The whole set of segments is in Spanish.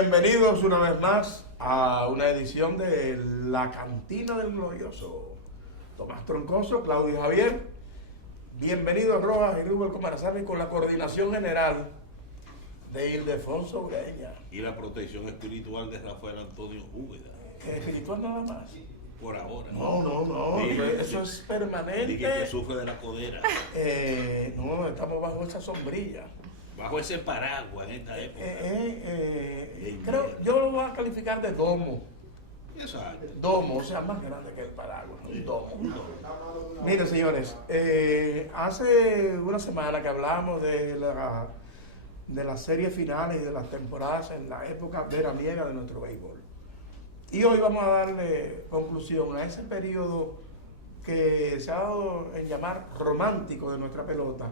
Bienvenidos una vez más a una edición de La Cantina del Glorioso. Tomás Troncoso, Claudio Javier. Bienvenidos Rojas y Rubén Comarazani con la coordinación general de Ildefonso Ureña. Y la protección espiritual de Rafael Antonio Úbeda. ¿Espiritual nada más? Por ahora. No, eso es permanente. Y que sufre de la codera. No, estamos bajo esa sombrilla. Bajo ese paraguas en esta época. Creo, yo lo voy a calificar de domo. Exacto. Domo, o sea, más grande que el paraguas. Un domo. Miren, señores, hace una semana que hablamos de las series finales y de las temporadas en la época veraniega de nuestro béisbol. Y hoy vamos a darle conclusión a ese periodo que se ha dado en llamar romántico de nuestra pelota,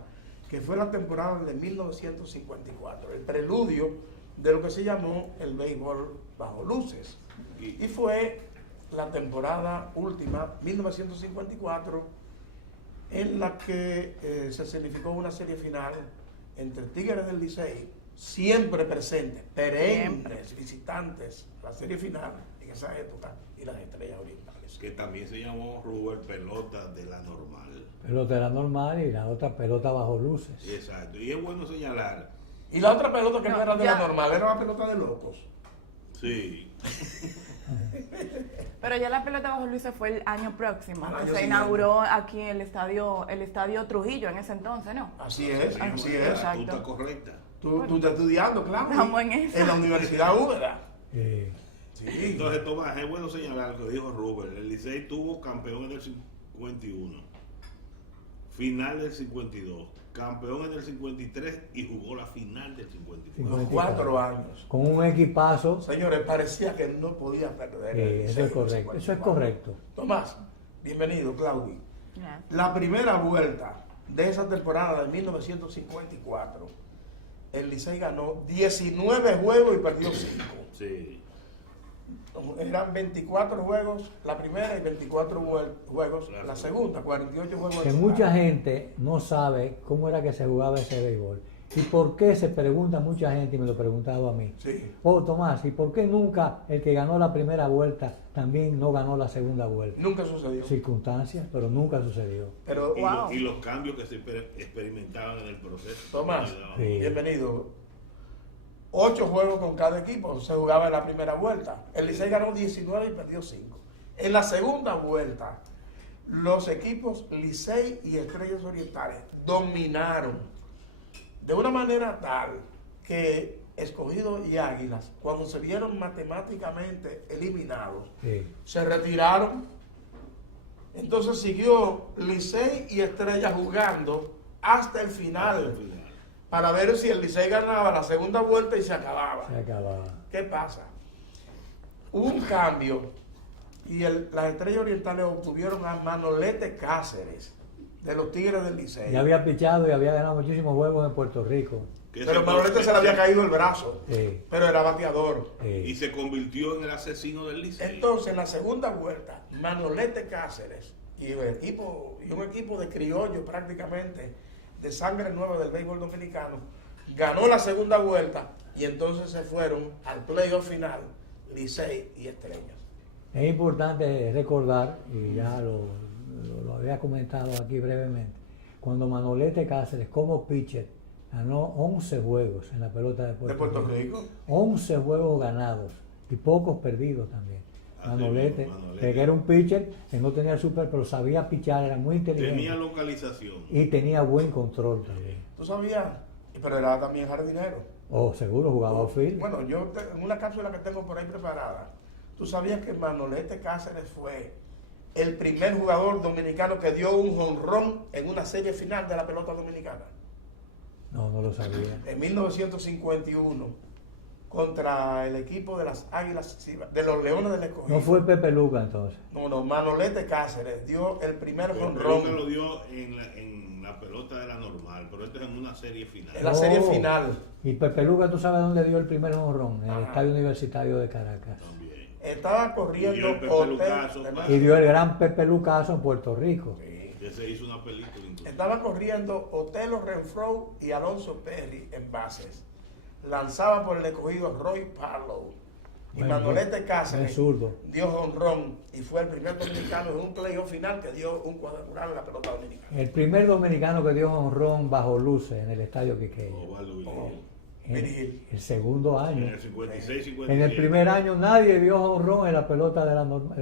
que fue la temporada de 1954, el preludio de lo que se llamó el béisbol bajo luces. Y fue la temporada última, 1954, en la que se significó una serie final entre Tigres del Licey, siempre presentes, perennes, visitantes, la serie final en esa época, y las Estrellas Orientales. Que también se llamó Rubén Pelota de la Normal. Pelota de la normal y la otra pelota bajo luces. Exacto. Y es bueno señalar. Y la otra pelota que no era de la normal, era una pelota de locos. Sí. Pero ya la pelota bajo luces fue el año próximo. Al año Se siguiente. inauguró aquí el estadio Trujillo en ese entonces, ¿no? Así es, Sí, así bueno, es. Tú Exacto. estás correcta. Tú estás estudiando, claro. Estamos en eso. En la Universidad Úbeda. Sí. Entonces, Tomás, es bueno señalar lo que dijo Rubén. El Licey tuvo campeón en el 51, final del 52, campeón en el 53 y jugó la final del 54. Los 4 años. Con un equipazo. Señores, parecía que no podía perder. el Eso es Licey correcto. en Eso es 54. correcto. Tomás, bienvenido, Claudio. Ya. La primera vuelta de esa temporada de 1954, el Licey ganó 19 juegos y perdió 5. Sí. Eran 24 juegos la primera y 24 juegos la segunda, 48 juegos. Que en mucha total. gente no sabe cómo era que se jugaba ese béisbol. ¿Y por qué se pregunta mucha gente, y me lo preguntaba a mí? Sí. Oh, Tomás, ¿y por qué nunca el que ganó la primera vuelta también no ganó la segunda vuelta? Nunca sucedió. Circunstancias, pero nunca sucedió. Pero, Wow. Y los cambios que se experimentaban en el proceso. Tomás, Sí. bienvenido. 8 juegos con cada equipo se jugaba en la primera vuelta. El Licey ganó 19 y perdió 5. En la segunda vuelta, los equipos Licey y Estrellas Orientales dominaron de una manera tal que Escogido y Águilas, cuando se vieron matemáticamente eliminados, Sí. se retiraron. Entonces siguió Licey y Estrellas jugando hasta el final, para ver si el Licey ganaba la segunda vuelta y se acababa. Se acababa. ¿Qué pasa? Hubo un cambio y las Estrellas Orientales obtuvieron a Manolete Cáceres de los Tigres del Licey. Ya había pichado y había ganado muchísimos juegos en Puerto Rico. Pero Manolete se le había caído el brazo, Sí. pero era bateador. Y se convirtió en el asesino del Licey. Entonces, en la segunda vuelta, Manolete Cáceres y un equipo de criollos prácticamente, de sangre nueva del béisbol dominicano, ganó la segunda vuelta y entonces se fueron al playoff final, Licey y Estrellas. Es importante recordar, y ya lo había comentado aquí brevemente, cuando Manolete Cáceres como pitcher ganó 11 juegos en la pelota de De Puerto Puerto Rico. Rico. 11 juegos ganados y pocos perdidos también. Así Manolete, mismo, Manolete. que era un pitcher que no tenía el super, pero sabía pichar, era muy inteligente. Tenía localización. Y tenía buen control también. ¿Tú sabías? Pero era también jardinero. Oh, seguro jugaba outfield. Bueno, en una cápsula que tengo por ahí preparada, ¿tú sabías que Manolete Cáceres fue el primer jugador dominicano que dio un jonrón en una serie final de la pelota dominicana? No, no lo sabía. En 1951, contra el equipo de las Águilas, de los Leones del Escogido. No fue Pepe Luca entonces. No, Manolete Cáceres dio el primer Pero jonrón me lo dio en la pelota de la normal, pero esto es en una serie final. en la serie Oh. final. Y Pepe Luca, ¿tú sabes dónde dio el primer jonrón? En el Ajá. Estadio Universitario de Caracas. También. Estaba Y dio corriendo el Pepe Hotel. Lucaso, además, Y dio el gran Pepe Lucaso en Puerto Rico. sí. Que se hizo una película incluso. Estaba corriendo Otelo Renfro y Alonso Perry en bases. lanzaba por el escogido Roy Parlow. Y Bueno, Manolete Cáceres es zurdo. dio jonrón y fue el primer dominicano en un playoff final que dio un cuadrangular en la pelota dominicana. El primer dominicano que dio jonrón bajo luces en el estadio Quiqueya. Osvaldo Vigil. El segundo En año. el 56, 57. En el primer año nadie vio jonrón en la pelota de la bajo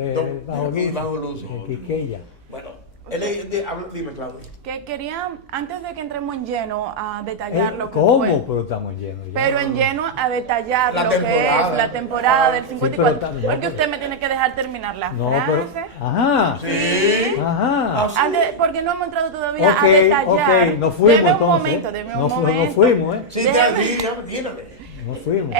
Aquí, luces. bajo luces. En Quiqueya. Bueno, dime, Claudia. Que quería, antes de que entremos en lleno a detallar lo que ¿Cómo? fue, Pero estamos llenos ya. pero en lleno a detallar La lo que temporada. es la temporada del Sí, 54, pero porque pero- usted me tiene que dejar terminar la No, pero. frase. Ajá. Sí. Ajá. Ah, sí. Antes, porque no hemos entrado todavía Ok, a detallar. ok, nos fuimos Deme un entonces. momento, deme un Nos momento. fuimos, ¿eh? Sí, Déjame- dínale. Nos fuimos.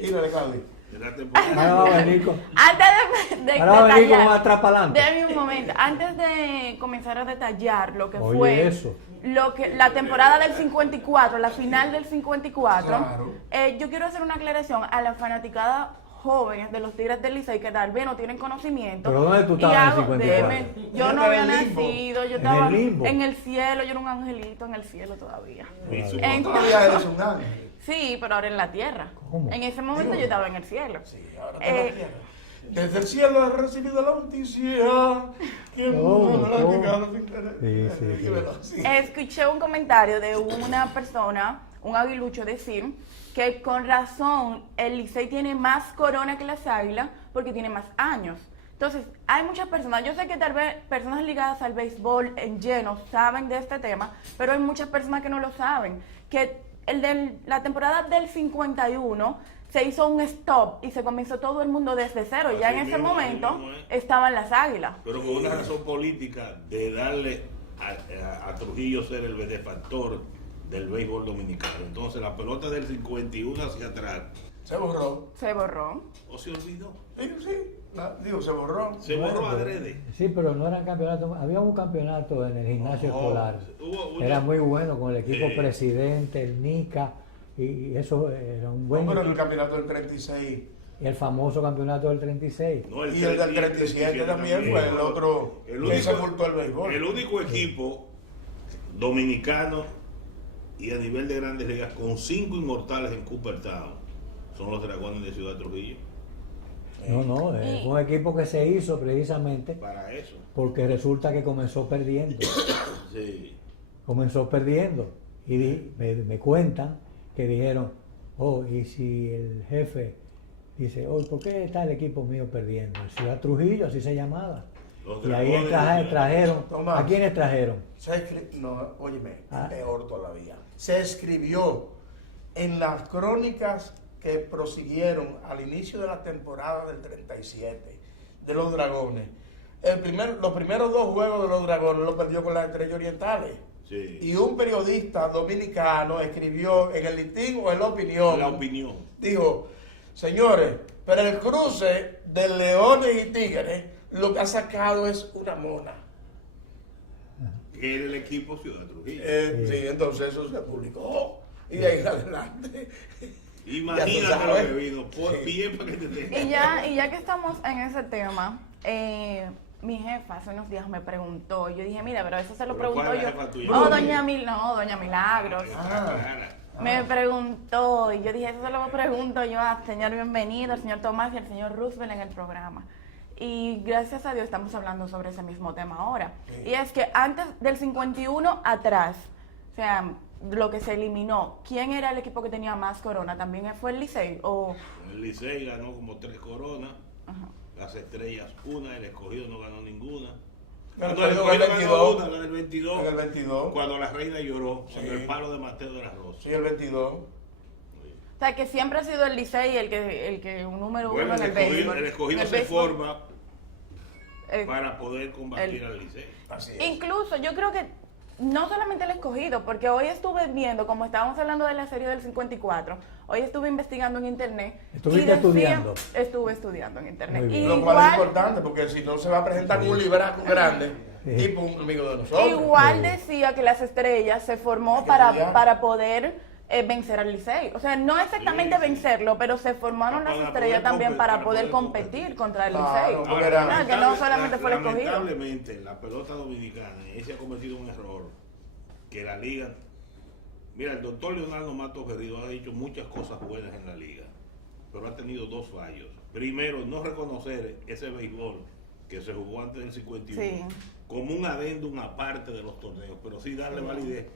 Dínale, Claudia. De la temporada. Ahora va a venir con, Antes de ahora va a venir con detallar, atrás para adelante. deme un momento, antes de comenzar a detallar lo que Oye, fue eso. lo que la temporada del 54, la final del 54, Claro. yo quiero hacer una aclaración a la fanaticada jóvenes de los Tigres del Licey que tal vez no tienen conocimiento. ¿Pero dónde tú Y estabas en el hago- 54? yo Yo no estaba había en el limbo. nacido, yo ¿En estaba el limbo? en el cielo, yo era un angelito en el cielo todavía. Y su- En- Todavía eres un ángel. Sí, pero ahora en la tierra. ¿Cómo? En ese momento yo estaba en el cielo. Sí, ahora está en la Eh, tierra. Desde el cielo he recibido la noticia que el mundo ¿Cómo? no ha llegado sin querer. Sí, sí, sí. Dímelo, sí. Escuché un comentario de una persona, un aguilucho, decir que con razón el Licey tiene más corona que las Águilas porque tiene más años. Entonces, hay muchas personas, yo sé que tal vez personas ligadas al béisbol en lleno saben de este tema, pero hay muchas personas que no lo saben. Que la temporada del 51 se hizo un stop y se comenzó todo el mundo desde cero. Ya Así en ese mismo, momento así mismo, estaban las Águilas. Pero con una razón política de darle a Trujillo ser el benefactor del béisbol dominicano. Entonces la pelota del 51 hacia atrás, Se borró. Se borró. o se olvidó, Sí. Digo, se borró. se Bueno, borró pero- adrede. Sí, pero no eran campeonatos. Había un campeonato en el gimnasio No, escolar. Hubo una- Era muy bueno con el equipo Sí. presidente, el NICA, y eso era un No, buen pero en el equipo. campeonato del 36 Y el famoso campeonato del 36. No, y el del 37 también fue el otro que sepultó el béisbol. El único equipo dominicano y a nivel de grandes ligas con 5 inmortales en Cooperstown son los Dragones de Ciudad Trujillo. No, Y- fue un equipo que se hizo precisamente Para eso. porque resulta que comenzó perdiendo. Sí. Comenzó perdiendo. Y me cuentan que dijeron, oh, y si el jefe dice, oh, ¿por qué está el equipo mío perdiendo? Ciudad Trujillo, así se llamaba. Los Y ahí Dragones de Ciudad- trajeron, Tomás. ¿a quiénes trajeron? No, óyeme, Ah. peor todavía. Se escribió en las crónicas que prosiguieron al inicio de la temporada del 37 de los Dragones. Los primeros 2 juegos de los Dragones los perdió con las Estrellas Orientales. Sí. Y un periodista dominicano escribió en el listín o en la opinión. La opinión. Dijo, señores, pero el cruce de Leones y Tigres lo que ha sacado es una mona. Que era el equipo Ciudad Trujillo. Sí, entonces eso se publicó. Y de ahí en adelante. Imagínate ya tú lo sabes. que vino. Por Sí. bien para que te tenga. Y ya que estamos en ese tema, mi jefa hace unos días me preguntó, yo dije, mira, pero eso se lo ¿Pero preguntó cuál es yo. la jefa tuya? Oh, Bruni. doña Milagros. Clara. Me preguntó, y yo dije, eso se lo pregunto yo al señor Bienvenido, al señor Tomás y al señor Roosevelt en el programa. Y gracias a Dios estamos hablando sobre ese mismo tema ahora. Sí. Y es que antes del 51 atrás, o sea, lo que se eliminó, ¿quién era el equipo que tenía más corona? ¿También fue el Licey? O, El Licey ganó como 3 coronas. ajá. Las Estrellas una, el Escogido no ganó ninguna. El No, el Escogido Escogido ganó ganó 22. una, la del 22. En el 22. Cuando la reina lloró, cuando Sí. el palo de Mateo de la Rosa. Sí, el 22. O sea, que siempre ha sido el Licey el que un número Bueno, uno en el béisbol. el Escogido En el se béisbol, forma eh, para poder combatir al Licey. Así es. Incluso yo creo que no solamente el escogido, porque hoy estuve viendo, como estábamos hablando de la serie del 54, hoy estuve investigando en internet. ¿Estuviste y decía- estudiando? Estuve estudiando en internet. Muy bien. Y Lo cual es igual, importante, porque si no se va a presentar un libraco grande, Sí. tipo un amigo de nosotros. igual decía que las estrellas se formó Hay que estudiar. para poder vencer al Licey. O sea, no exactamente Sí, sí. vencerlo, pero se formaron Para las poder estrellas también competir, para para poder poder competir competir. contra el Claro, Licey. porque era- Ah, que no solamente fue el escogido. Lamentablemente, la pelota dominicana, y se ha cometido un error, que la liga Mira, el doctor Leonardo Matos Berrío ha dicho muchas cosas buenas en la liga, pero ha tenido dos fallos. Primero, no reconocer ese béisbol que se jugó antes del 51 Sí. como un adendum aparte de los torneos, pero sí darle validez.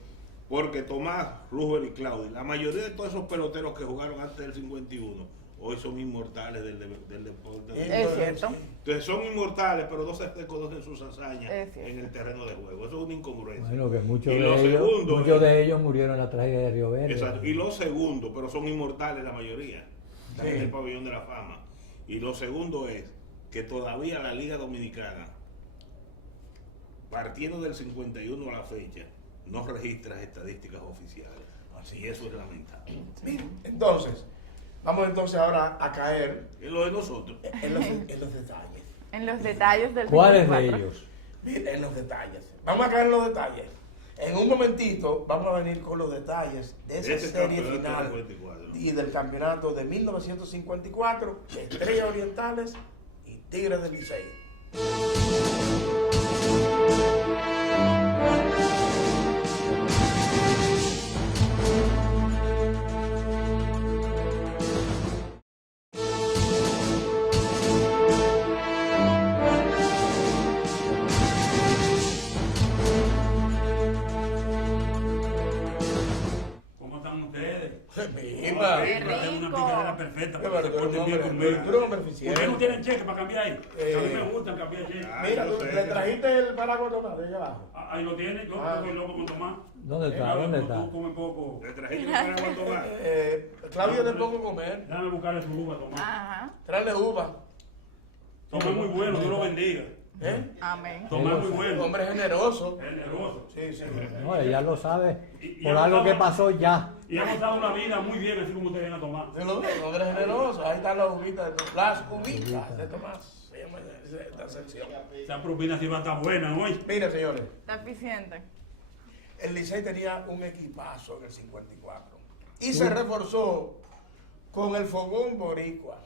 Porque Tomás, Rubén y Claudio, la mayoría de todos esos peloteros que jugaron antes del 51, hoy son inmortales del deporte. Es cierto. Entonces son inmortales, pero no se reconocen sus hazañas Es cierto. en el terreno de juego. Eso es una incongruencia. Bueno, que Y lo segundo muchos es- de ellos murieron en la tragedia de Río Verde. Exacto. Y lo segundo, pero son inmortales la mayoría, están en Sí. el pabellón de la fama. Y lo segundo es que todavía la Liga Dominicana, partiendo del 51 a la fecha, no registra estadísticas oficiales. Y eso es lamentable. Mira, entonces, vamos entonces ahora a caer Es lo de nosotros. en los detalles. En los detalles del ¿Cuáles de 24. ellos? Mira, en los detalles. Vamos a caer en los detalles. En un momentito vamos a venir con los detalles de esa Ese serie campeonato final del 54. y del campeonato de 1954, Estrellas Orientales y Tigres del Licey. ¿Cómo están ustedes? Mira, Qué Tengo una rico. picadera perfecta Qué para que se bueno, porten bien tú conmigo. eres un hombre eficiente. ¿Ustedes no tienen cheque para cambiar ahí? Eh. A mí me gustan cambiar cheque. mira, yo tú sé le que- trajiste el paraguas Tomás de allá abajo. Ahí lo tiene, yo Ah. estoy loco con Tomás. ¿Dónde está? Claro, ¿Dónde tú está? comes poco. Le trajiste para cuánto más. Claudio te pongo a comer. Déjame buscarle su uva a Tomás. Ajá. Tráele uva. Tomás es muy bueno, Dios lo bendiga. ¿Eh? Amén. Tomás es muy Un bueno. hombre generoso. Generoso. Sí, sí. No, ella lo sabe Y por ha algo que pasado- pasó ya. Y hemos dado una vida muy bien, así como ustedes ven a Tomás. Sí, un hombre generoso. Ahí están las uvitas de Tomás. Las uvitas de Tomás. Se llama esta sección. Esa propina sí va a estar buena hoy. Mira, señores. Está eficiente. El Licey tenía un equipazo en el 54 y se reforzó con el Fogón Boricua,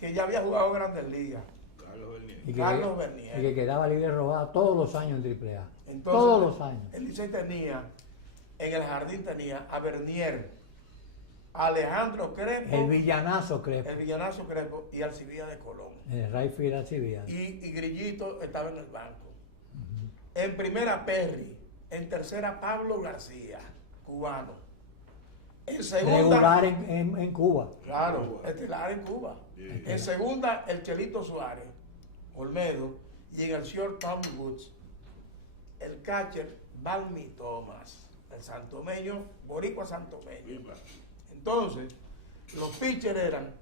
que ya había jugado Grandes Ligas. Carlos Bernier. Y Carlos Bernier. y que quedaba líder robada todos los años en AAA. Entonces, Todos los años. El Licey tenía, en el jardín tenía a Bernier, a Alejandro Crespo, El villanazo, Crespo. el Villanazo Crespo y Alcibía de Colón. En el right field Alcibíades. Y Grillito estaba en el banco. En primera, Perry. En tercera, Pablo García, cubano. En segunda, Regular en Cuba. claro, estelar en Cuba. Sí. En segunda, el Chelito Suárez, Olmedo. Y en el short, Tom Woods. El catcher, Balmy Thomas. El santomeño, Boricua Santomeño. Viva. Entonces, los pitchers eran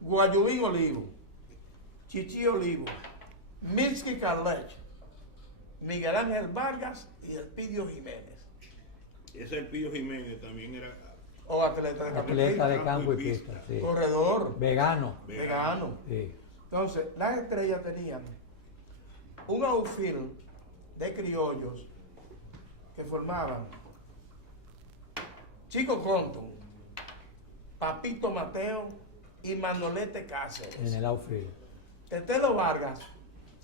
Guayubín Olivo, Chichi Olivo, Minsky Carlech, Miguel Ángel Vargas y Elpidio Jiménez. Ese Elpidio Jiménez también era O atleta de campo y Atleta pista, de campo y pista. Sí. corredor, Vegano. vegano. Sí. Entonces, las estrellas tenían un outfield de criollos que formaban Chico Compton, Papito Mateo y Manolete Cáceres. En el outfield. Tetelo Vargas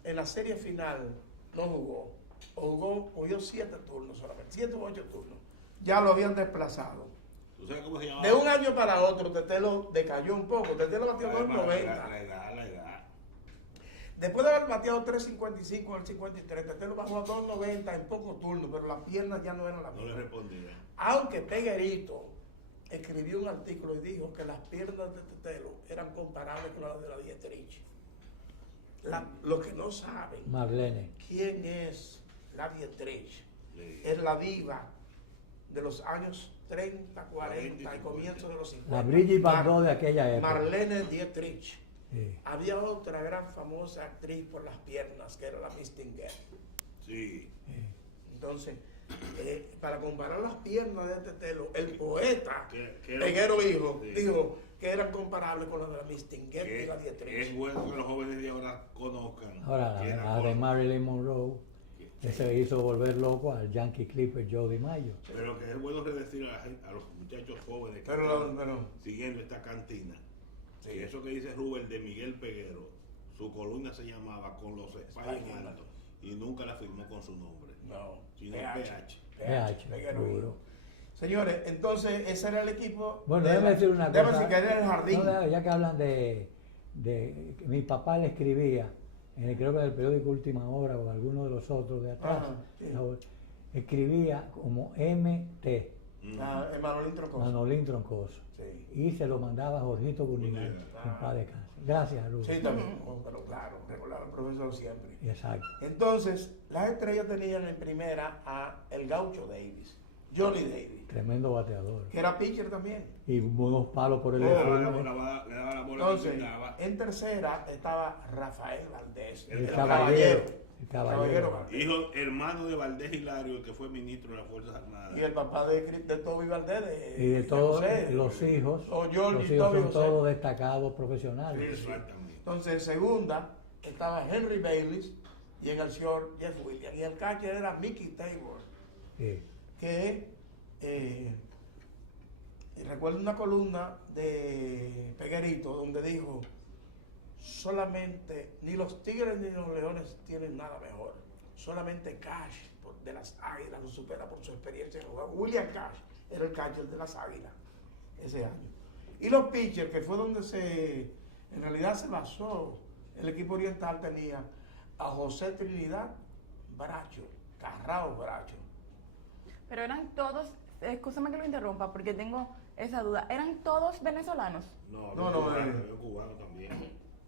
en la serie final no jugó, o cogió 7 turnos solamente, 7 u 8 turnos. Ya lo habían desplazado. ¿Tú sabes cómo se llamaba? De un año para otro, Tetelo decayó un poco. Tetelo batió Además, 2.90. la edad. Después de haber bateado 3.55 en el 53, Tetelo bajó a 2.90 en pocos turnos, pero las piernas ya no eran las No le mismas. respondía. Aunque Peguerito escribió un artículo y dijo que las piernas de Tetelo eran comparables con las de la Dietrich. Lo que no saben Marlene. quién es la Dietrich. Sí. Es la diva de los años 30, 40 y comienzos de los 50. La Brigitte Bardot de aquella época. Marlene Dietrich. Sí. Había otra gran famosa actriz por las piernas, que era la Miss Tinguer. Sí. Entonces, para comparar las piernas de Tetelo, el poeta Que era- Peguero Hijo Sí. dijo que eran comparables con las de la Miss Tinguer y la Que Dietrich. es bueno que los jóvenes de ahora conozcan. Ahora, que era la de bueno. Marilyn Monroe, que se hizo volver loco al Yankee Clipper Joe DiMaggio. Pero que es bueno redecir a, la gente, a los muchachos jóvenes que Pero, están siguiendo esta cantina. Sí. Y eso que dice Rubén de Miguel Peguero, su columna se llamaba Con los Spy en alto y nunca la firmó con su nombre, no, sino PH. PH. PH, Peguero Hijo. duro. Señores, entonces ese era el equipo. Bueno, de déjame decir una déjame cosa. decir que era el jardín. No, ya que hablan de que mi papá le escribía, creo que en el periódico Última Hora o alguno de los otros de atrás, Ajá, sí. escribía como MT, Manolín Troncoso. Manolín Troncoso. Sí. Y se lo mandaba a Jorgito Burnigal, en paz descanse. Gracias, Luz. Sí, también. Oh, pero claro, recordaba al profesor siempre. Exacto. Entonces, las estrellas tenían en primera a el Gaucho Davis, Johnny Davis, Tremendo bateador. que era pitcher también. Y unos palos por el Le daba la escudo. bola, le daba la bola que Entonces, intentaba. en tercera estaba Rafael Valdés, El caballero. El caballero. Valdés. Hijo, hermano de Valdés Hilario, que fue ministro de las Fuerzas Armadas. Y el papá de Toby Valdés. Y de todos José. los hijos, O George los y hijos Toby son José. todos destacados profesionales. Exactamente. Entonces, en segunda estaba Henry Bayliss y en el short Jeff Williams. Y el catcher era Mickey Tabor, Sí. que recuerdo una columna de Peguerito donde dijo: solamente ni los Tigres ni los Leones tienen nada mejor, solamente Cash de las Águilas lo supera por su experiencia en el juego. William Cash era el catcher de las Águilas ese año. Y los pitchers, que fue donde en realidad se basó el equipo oriental, tenía a José Trinidad Bracho, Carrao Bracho. Pero eran todos, escúchame que lo interrumpa porque tengo esa duda, ¿eran todos venezolanos? No, No, había cubano también.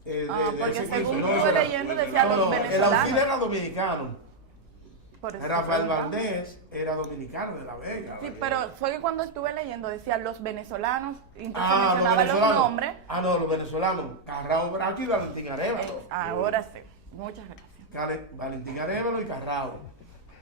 Porque ese según equipo, estuve era- leyendo decía no, los no, el venezolanos. outfield era dominicano. Por eso Rafael preguntaba. Valdés era dominicano de La Vega. Sí, pero fue que cuando estuve leyendo decía los venezolanos, y entonces los mencionaba los venezolanos. nombres. No, los venezolanos. Carrao Bracho y Valentín Arevalo. Ahora sí, muchas gracias. Valentín Arevalo y Carrao.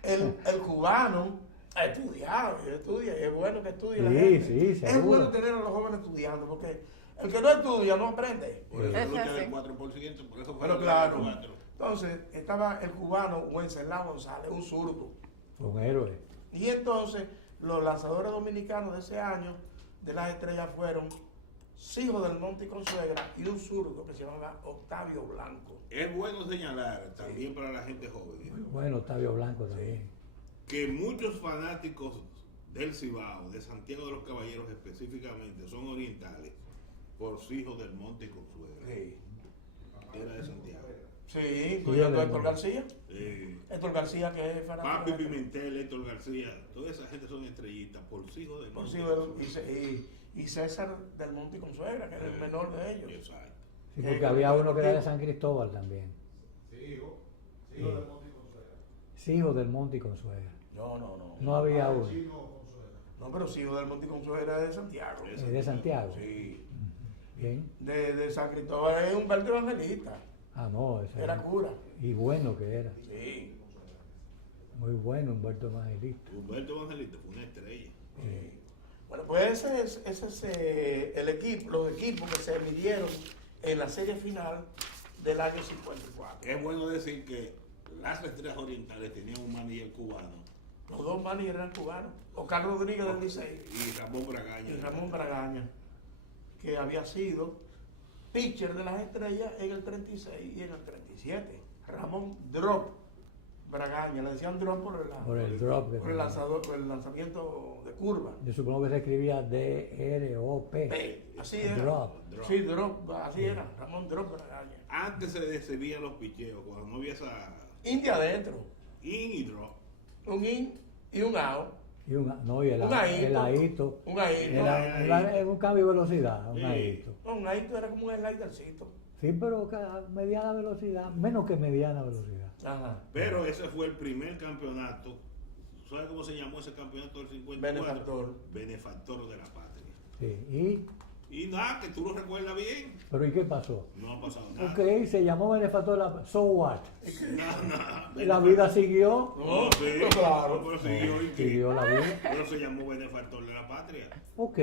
El cubano ha estudiado, estudia, es bueno que estudie la Sí, gente. sí, Es seguro. bueno tener a los jóvenes estudiando, porque el que no estudia no aprende. Por eso Ese lucha sí. del 4%, por eso fue Pero el claro. 4. Entonces, estaba el cubano Wenceslao González, un zurdo. Fue un héroe. Y entonces, los lanzadores dominicanos de ese año de las estrellas fueron Sijo del Monte y Consuegra y un zurdo que se llamaba Octavio Blanco. Es bueno señalar, también para la gente joven, Muy bueno, Octavio Blanco también. que muchos fanáticos del Cibao, de Santiago de los Caballeros específicamente, son orientales por su hijo del Monte y Consuegra. Sí, Era de Santiago. sí, incluyendo a Héctor García. Héctor García, que es Papi fanático. Pimentel, Héctor García, toda esa gente son estrellitas por su hijo del Por Monte sí, y Consuegra. y César del Monte y Consuegra, que era el menor de ellos. Exacto. Sí, porque había uno que era de San Cristóbal también. Hijo del Monte y Consuegra. No. No había uno. No, pero Sijo del Monte y Consuegra es de Santiago. Es de Santiago. Sí. Bien. De San Cristóbal es Humberto Evangelista. Ah, no, ese Era cura. Y bueno que era. Sí. Muy bueno, Humberto Evangelista. Humberto Evangelista fue una estrella. Sí. Bueno, pues ese es el equipo, los equipos que se midieron en la serie final del año 54. Es bueno decir que las estrellas orientales tenían un manager cubano Los dos managers eran cubanos. Oscar Rodríguez del Licey y Ramón Bragaña. y Ramón Bragaña, que había sido pitcher de las estrellas en el 36 y en el 37. Ramón Drop Bragaña, le decían Drop Por el drop. por el lanzador, por el lanzamiento de curva. Yo supongo que se escribía D-R-O-P. Así era. Drop. Sí, Drop, así era. Ramón Drop Bragaña. Antes se decidían los picheos, cuando no había esa India adentro. in y drop. Un in y un out. Y no, y el Un ahito. ahito. Un ahito. Era un cambio de velocidad, un Sí. ahito. No, un ahito era como un slidercito. Sí, pero a mediana velocidad, menos que mediana velocidad. Ajá. Pero ese fue el primer campeonato. ¿Sabes cómo se llamó ese campeonato del 54? Benefactor. Benefactor de la patria. Sí. Y nada, que tú lo recuerdas bien. Pero ¿y qué pasó? No ha pasado nada. Ok, se llamó benefactor de la... So what? No. La vida siguió. No, sí. Claro. No, pero siguió y qué. Siguió la vida. Pero se llamó Benefactor de la patria. Ok.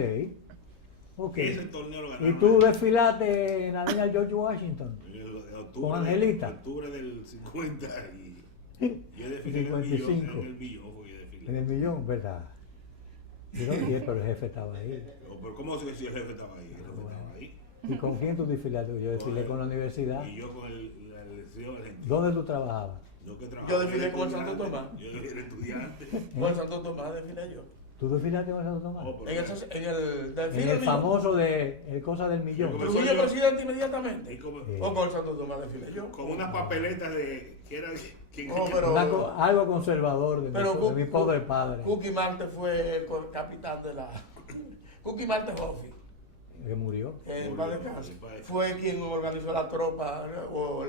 Ese torneo lo ¿Y ganaron. tú desfilaste en la niña George Washington? En ¿Con Angelita? octubre del 50 y yo desfilé en el 55. millón, en el millón fue que desfilé. En el millón, ¿verdad? Pero el jefe estaba ahí. No, pero ¿cómo se si el jefe estaba ahí? El jefe estaba ahí. ¿Y con quién tú desfilaste? Yo desfilé con la universidad. Y yo con la lección argentina. ¿Dónde tú trabajabas? Yo que Yo desfilé con el Santo estudiante, Tomás. Yo era estudiante. Con el Santo Tomás desfilé yo. ¿Tú desfilaste con Santo Tomás? Oh, pero- En el En desfile el mío, famoso de el cosa del millón. Sí, Trujillo presidente inmediatamente. y como- Sí. O con el Santo Tomás desfile yo. con unas papeletas de que era quien No, pero- Algo conservador Pero de mi pobre padre, Cookie Marte fue el capitán de la. Cookie Marte Hoffi, que murió. que en Murió, paz descanse, en paz descanse. fue quien organizó la tropa o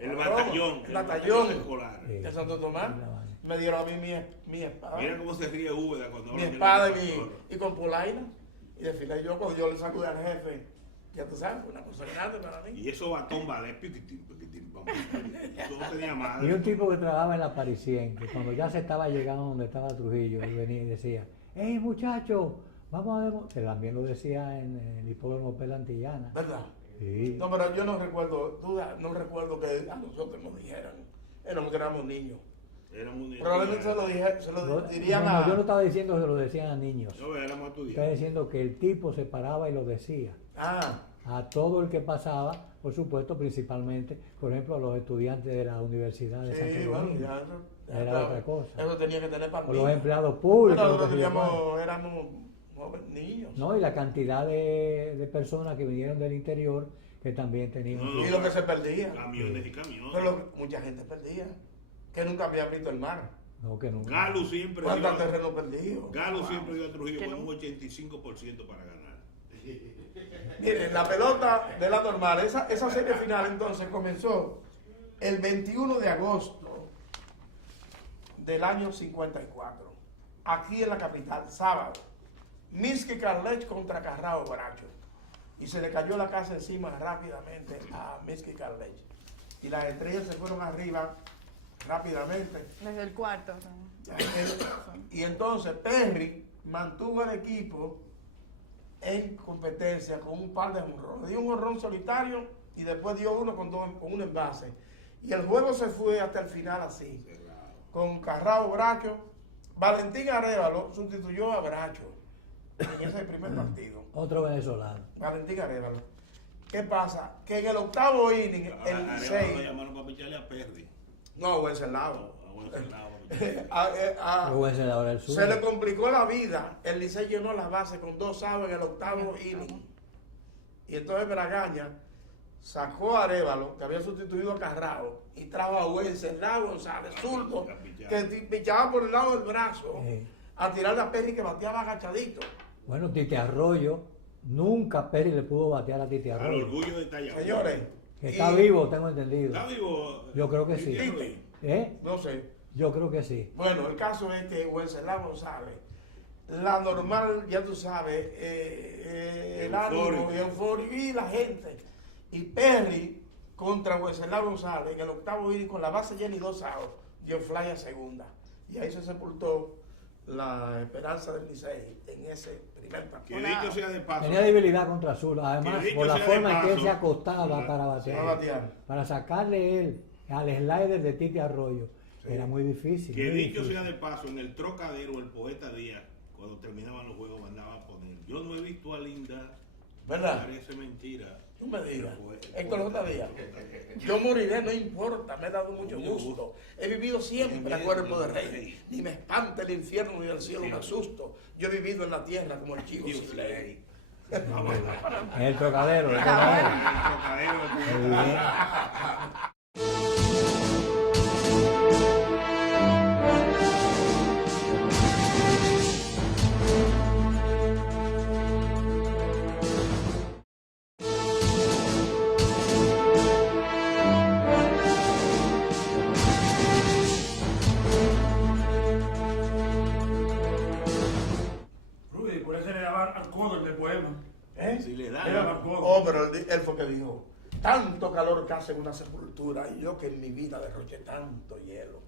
el batallón, el batallón escolar. Sí. de Santo Tomás. Sí, la vaina. Me dieron a mí mi espada. Mira cómo se ríe Úbeda cuando Mi habla de espada la y, pastora. y con polaina. Y desfilé yo cuando yo le saludé al jefe. Ya tú sabes, una cosa grande para mí. Y eso batón vale, piquitín, piquitín, vamos. Eso no tenía madre. Y un tipo que trabajaba en la Parisien, que cuando ya se estaba llegando donde estaba Trujillo, él venía y decía, hey muchachos, vamos a ver, que también lo decía en el hipódromo Pela Antillana. ¿Verdad? Sí. No, pero yo no recuerdo, no recuerdo que a nosotros nos dijeran. Éramos niños. Éramos Probablemente se lo dirían No, yo no a. estaba diciendo que se lo decían a niños. No, éramos Estaba estudiantes. diciendo que el tipo se paraba y lo decía. Ah, A todo el que pasaba, por supuesto, principalmente, por ejemplo, a los estudiantes de la Universidad de sí, Santo bueno, Domingo. ya eso. Era ya otra cosa. Eso tenía que tener O partido. los empleados públicos. Nosotros qué sé yo cuál. éramos jóvenes niños. No, y la cantidad de personas que vinieron del interior que también tenían. No, Y lo que se perdía. Camiones y camiones. Pero mucha gente perdía. Que nunca había visto el mar. No, que nunca. Galo siempre ¿Cuántos dio, terrenos perdidos? Galo Wow. siempre dio a Trujillo Que con no. un 85% para ganar. Miren, la pelota de la normal, esa serie final entonces comenzó el 21 de agosto del año 54, aquí en la capital, sábado. Miski Carlet contra Carrao Bracho. Y se le cayó la casa encima rápidamente a Miski Carlet. Y las estrellas se fueron arriba rápidamente. Desde el cuarto. Y entonces Perry mantuvo el equipo en competencia con un par de jonrones. Dio un jonrón solitario y después dio uno con un envase. Y el juego se fue hasta el final así. Con Carrao Bracho. Valentín Arévalo sustituyó a Bracho en ese primer partido. Otro venezolano. Valentín Arévalo. ¿Qué pasa? Que en el octavo inning, el Arevalo lo Licey. llamaron para picharle a Perry. No, Wenceslao. A Wenceslao, para picharle. Pero voy a ser ahora el sur. Se le complicó la vida. El Licey llenó las bases con 2 outs en el octavo inning. Y entonces Bragaña sacó a Arévalo, que había sustituido a Carrao, y trajo a Wenceslao González, zurdo, que pichaba por el lado del brazo, Sí. a tirarle a Perry que bateaba agachadito. Bueno, Tite Arroyo, nunca Pérez le pudo batear a Tite Al Arroyo. orgullo de Talla. Señores, Que está y- vivo, tengo entendido. ¿Está vivo? Yo creo que sí. Tite. ¿Eh? no sé. Yo creo que sí. Bueno, el caso es que Wenceslao González, la normal, ya tú sabes, el ánimo y euforia y la gente. Y Perry contra Wenceslao González en el octavo inning con la base llena y 2 outs, dio fly a segunda. Y ahí se sepultó la esperanza del Licey en ese primer Que partido. dicho sea de paso. Tenía debilidad contra Azul. Además, Que dicho por la sea de forma en que él paso, se acostaba para Para batear, batear. para sacarle él al slider de Tite Arroyo, era muy difícil. Que muy dicho difícil. sea de paso, en el Trocadero, el poeta Díaz, cuando terminaban los juegos, mandaba a poner: yo no he visto a Linda, ¿Verdad? parece mentira. No me digas. El poeta Héctor J. Díaz. Yo moriré, no importa, me he dado mucho gusto. He vivido siempre a cuerpo de rey. Ni me espanta el infierno ni el cielo me asusto. Yo he vivido en la tierra como el chivo sin ley. En el Trocadero. el En Trocadero. el Trocadero, el poeta Muy bien. Díaz. Rudy, por eso le daba al codo el del poema. ¿Eh? Si le da. Le daba al codo. Oh, pero él fue que dijo, tanto calor que hace en una sepultura y yo que en mi vida derroché tanto hielo.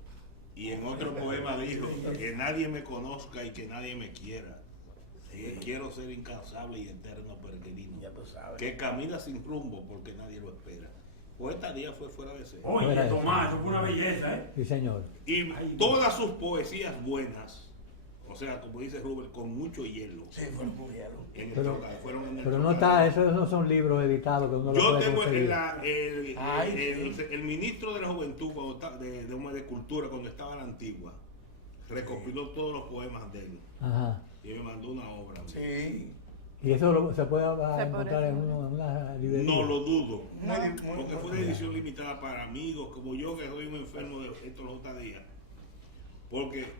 Y en otro poema dijo: que nadie me conozca y que nadie me quiera. Quiero ser incansable y eterno peregrino, Ya tú sabes. que camina sin rumbo porque nadie lo espera. Poeta Díaz fue fuera de serie. Oye, Fuera de Tomás, eso fue una belleza, ¿eh? Sí, señor. Y todas sus poesías buenas, o sea, como dice Rubén, con mucho hielo. Sí, fue muy hielo. En el Pero- Trocadero, fueron en el Pero no Trocadero. está, esos no son libros editados que uno lo Yo puede tengo conseguir. Ay, sí. el ministro de la Juventud, cuando de Cultura, cuando estaba en la Antigua, recopiló todos los poemas de él Ajá. y me mandó una obra. Sí. Y eso se puede Se encontrar puede. en una librería. No lo dudo. Muy Porque fue una edición limitada para amigos como yo, que soy un enfermo de Héctor J. Díaz. Porque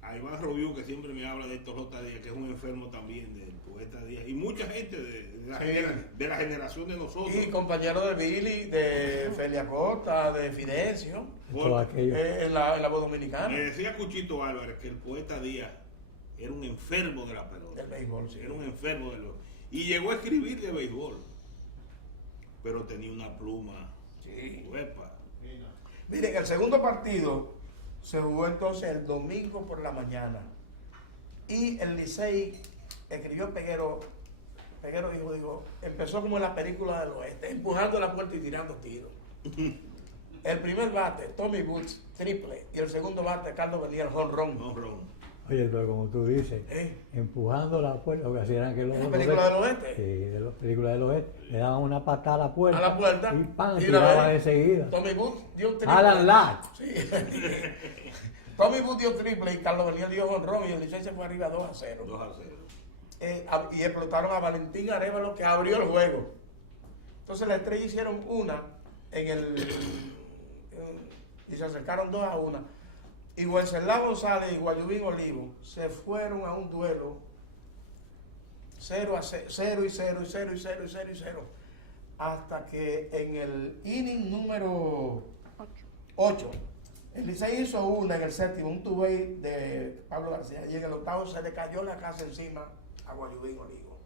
a Iván Robiú, que siempre me habla de Héctor J. Díaz, que es un enfermo también del poeta Díaz, y mucha gente de la generación de nosotros. Y compañero de Billy, de Felia Costa, de Fidencio, Todo aquello. en la voz dominicana. Me decía Cuchito Álvarez que el poeta Díaz era un enfermo de la pelota. Del béisbol, sí. Era un enfermo de lo. Y llegó a escribir de béisbol. Pero tenía una pluma. Sí. Huepa. Miren, el segundo partido se jugó entonces el domingo por la mañana. Y el Licey escribió Peguero dijo, empezó como en la película del oeste, empujando la puerta y tirando tiros. El primer bate, Tommy Woods, triple. Y el segundo bate, Carlos Beniel, jonrón. Honrón. Oye, pero como tú dices, empujando la puerta, lo que hacían eran que los ¿La película del oeste? Sí, de las películas del oeste, le daban una patada a la puerta, A la puerta, y pan, y una tiraban vez, enseguida. Tommy Woods dio un triple. Alan Ladd. Sí. Tommy Woods dio triple y Carlos Beniel dio jonrón y el Licey se fue arriba 2-0. 2-0. Y explotaron a Valentín Arévalo, que abrió el juego. Entonces la Estrella hicieron una y se acercaron 2-1. Y Wenceslao González y Guayubín Olivo se fueron a un duelo 0 y 0 hasta que en el inning número 8 el Licey hizo una en el séptimo, un two-way de Pablo García, y en el octavo se le cayó la casa encima a Guayubín Olivo.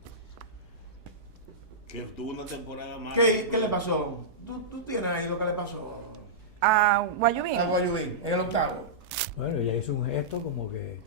Que tuvo una temporada más. ¿Qué le pasó? ¿Tú tienes ahí lo que le pasó A Guayubín. a Guayubín en el octavo? Bueno, ella hizo un gesto como que...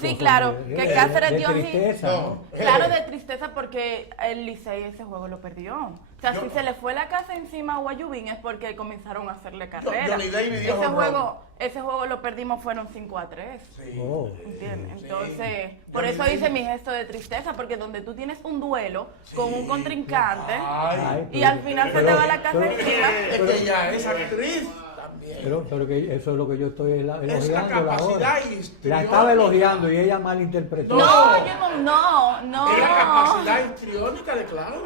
Sí, claro, que Cáceres dio hit. tristeza, ¿no? Claro, de tristeza porque el Licey ese juego lo perdió. O sea, Yo- si se le fue la casa encima a Guayubín es porque comenzaron a hacerle carrera. Johnny Davis dio Ese juego lo perdimos fueron 5-3. Sí. Oh. ¿Entiendes? Sí. Entonces, por Johnny eso Davis. hice mi gesto de tristeza, porque donde tú tienes un duelo con un contrincante Ay, y al final se te va la casa encima. es que ella es actriz también. Pero que eso es lo que yo estoy elogiando Esa capacidad histriónica. La estaba elogiando y ella malinterpretó. No, yo no. Es la capacidad histriónica de Claudia.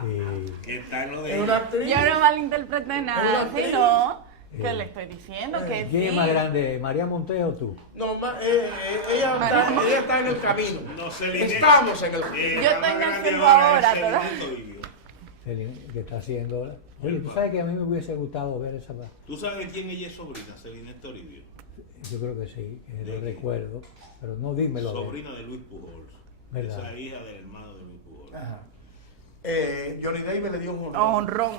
Sí. Que está en lo Es de. una actriz. Yo no malinterpreté nada, actriz. sino que le estoy diciendo que ¿Quién es sí. más grande, María Montejo o tú? No, ella está en el camino. No se le Estamos en el camino. Yo estoy en el film ahora, Que está haciendo ahora. Oye, tú sabes que a mí me hubiese gustado ver esa. ¿Tú sabes de quién ella es sobrina? Celine Toribio. Yo creo que sí, que ¿De lo quién? recuerdo, pero no dímelo. Sobrina de Luis Pujols. ¿Verdad? Esa hija del hermano de Luis Pujols. Ajá. Johnny Davis le dio un jonrón. Honrón.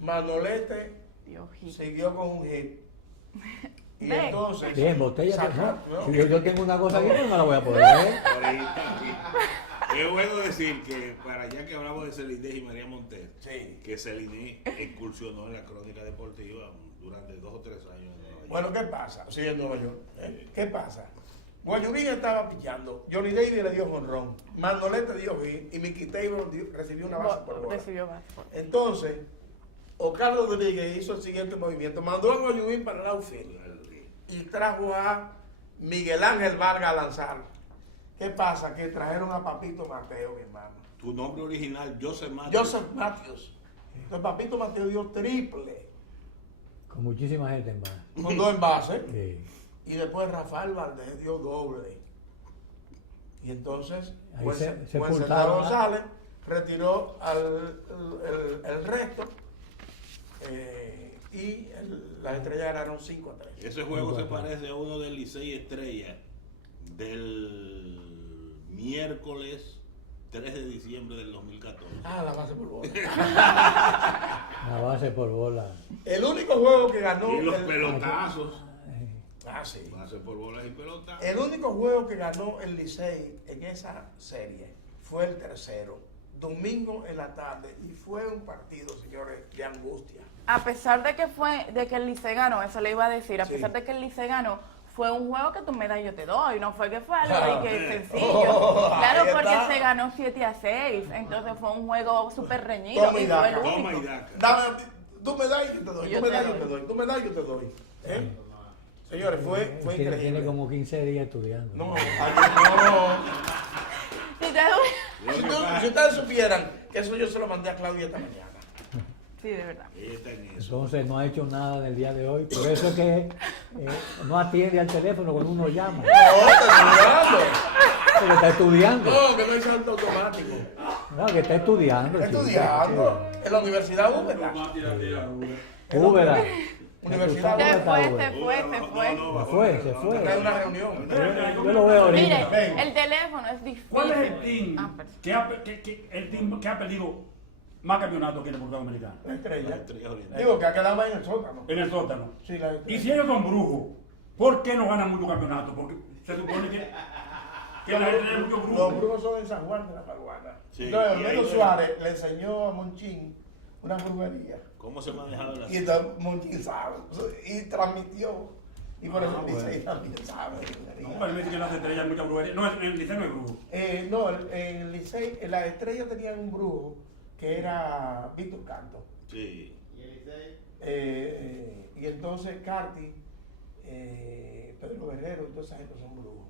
Manolete Dios, hit. siguió con un hit. Y Ven. entonces. Bien, botella. saca- No, ¿no? si yo tengo una cosa aquí, no me la voy a poder ver. Por ahí está. Es bueno decir que para allá que hablamos de Celine y María Montes, Sí. que Celine incursionó en la crónica deportiva durante 2 o 3 años en Nueva York. Bueno, ¿qué pasa? Sí, en Nueva York. ¿Qué pasa? Guayubín estaba pichando. Johnny Davis le dio jonrón. Manolete dio hit. Y Mickey Taylor recibió una base por bola. Recibió base por bola. Entonces, Ocardo Rodríguez hizo el siguiente movimiento. Mandó a Guayubín para el outfield. Y trajo a Miguel Ángel Vargas a lanzar. ¿Qué pasa? Que trajeron a Papito Mateo, mi hermano. Tu nombre original, Joseph Matthews. Joseph Matthews. Entonces Papito Mateo dio triple Con muchísima gente en base. con 2 envases. Sí. Y después Rafael Valdés dio doble. Y entonces Ahí Wenceslao sepultaron a- González retiró el resto. Las estrellas ganaron 5-3. Ese juego se parece a uno del Licey Estrella del miércoles 3 de diciembre del 2014. Ah, la base por bola. La base por bola. El único juego que ganó. Y los pelotazos. Ah, sí. Base por bolas y pelotas. El único juego que ganó el Licey en esa serie fue el tercero, domingo en la tarde, y fue un partido, señores, de angustia. A pesar de que el Licey ganó, eso le iba a decir, a Sí. pesar de que el Licey ganó, fue un juego que tú me das y yo te doy, no fue que fue algo Ah. y que sencillo. Oh, Claro, ahí porque está. se ganó 7-6, entonces fue un juego súper reñido Toma y y fue el daca. Toma y único. daca. Dame, tú me das y yo te doy, Yo tú me te das y yo doy. te doy, tú me das y yo te doy. ¿Eh? Señores, fue Tiene increíble. como 15 días estudiando. No, no. Si ustedes supieran que eso yo se lo mandé a Claudia esta mañana. Sí, de verdad. Ella está en eso. Entonces no ha hecho nada del día de hoy. Por eso es que no atiende al teléfono cuando uno llama. No, está estudiando. Porque está estudiando. No, que no es salto automático. No, que está estudiando. Está chico. estudiando en la Universidad Úbeda. Úbeda. Universidad ¿Tú sabes dónde está Se Úbeda? fue. Se fue. Está en una reunión. Yo lo veo Mire, ahorita. el teléfono es difícil. ¿Cuál es el team Ah, perdón. que ha perdido más campeonatos que en el República Dominicana? La estrella. La Estrella Oriental. Digo que ha quedado más en el sótano. En el sótano. Sí, la Y estrella. si ellos son brujos, ¿por qué no ganan muchos campeonatos? Porque se supone que la gente tiene muchos Los brujos. brujos son en San Juan de la Maruana. Sí, Entonces, y Menos ahí- Suárez le enseñó a Monchín una brujería. ¿Cómo se manejaba la Y entonces Monchín sabe. Y transmitió. Y por eso dice, y también sabe. No, pero él me dice que en las estrellas hay mucha brujería. No, en el liceo no hay brujos. No, en el Licey, en la estrella tenían un brujo que era Víctor Canto. Sí. Y entonces Carti, Pedro Guerrero y toda esa gente son brujos.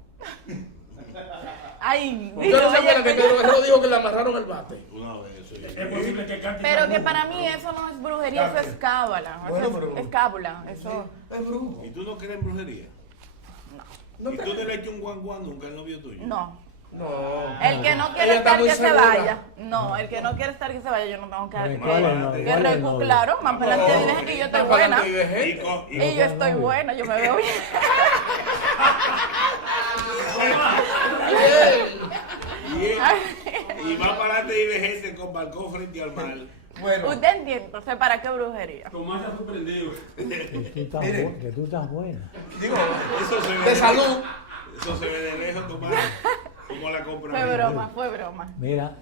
Ay, ¿Ustedes no se acuerdan que Pedro Guerrero dijo que le amarraron el bate? Una vez, sí. Es posible que Canti sea pero que brujo. para mí eso no es brujería, eso es cábala. Bueno, Eso pero- es cábula. Eso. Es brujo. ¿Y tú no crees en brujería? No ¿Y te- tú le has hecho un guan nunca al novio tuyo? No. No. El que no Ella quiere está estar muy que se segura. vaya. No, el que no quiere estar que se vaya, yo no tengo ¿Cuál es el que. novio? Que ¿Cuál es el novio? claro, más para adelante dije que yo estoy buena. Y, Y yo estoy buena, yo me veo bien. y va para adelante y ve gente con balcón frente al mar. Bueno, Usted entiende, entonces, ¿para qué brujería? Tomás se ha sorprendido. Que tú estás buena. digo, Eso se ve de salud. Eso se ve de lejos, Tomás. Como la compra. Fue broma, fue broma. Mira,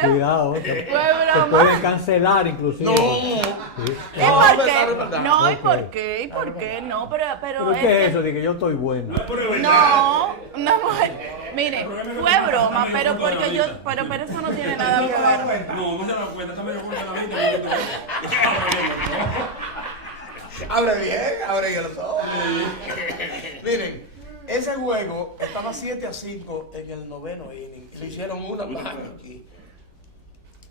cuidado. Te broma. pueden cancelar inclusive. No. Sí. ¿Y No, por verdad, qué? verdad. No, ¿y Ok. por qué? ¿Y por qué? No, pero ¿Pero es qué que- es eso de que yo estoy buena? No es por verdad. No, no, mire, fue broma, pero porque yo, pero eso no tiene nada que ver. No, no se da cuenta, se me dio cuenta la vida. Abre bien, abre bien los ojos. Miren, ese juego estaba 7-5 en el noveno inning. Le hicieron una más aquí.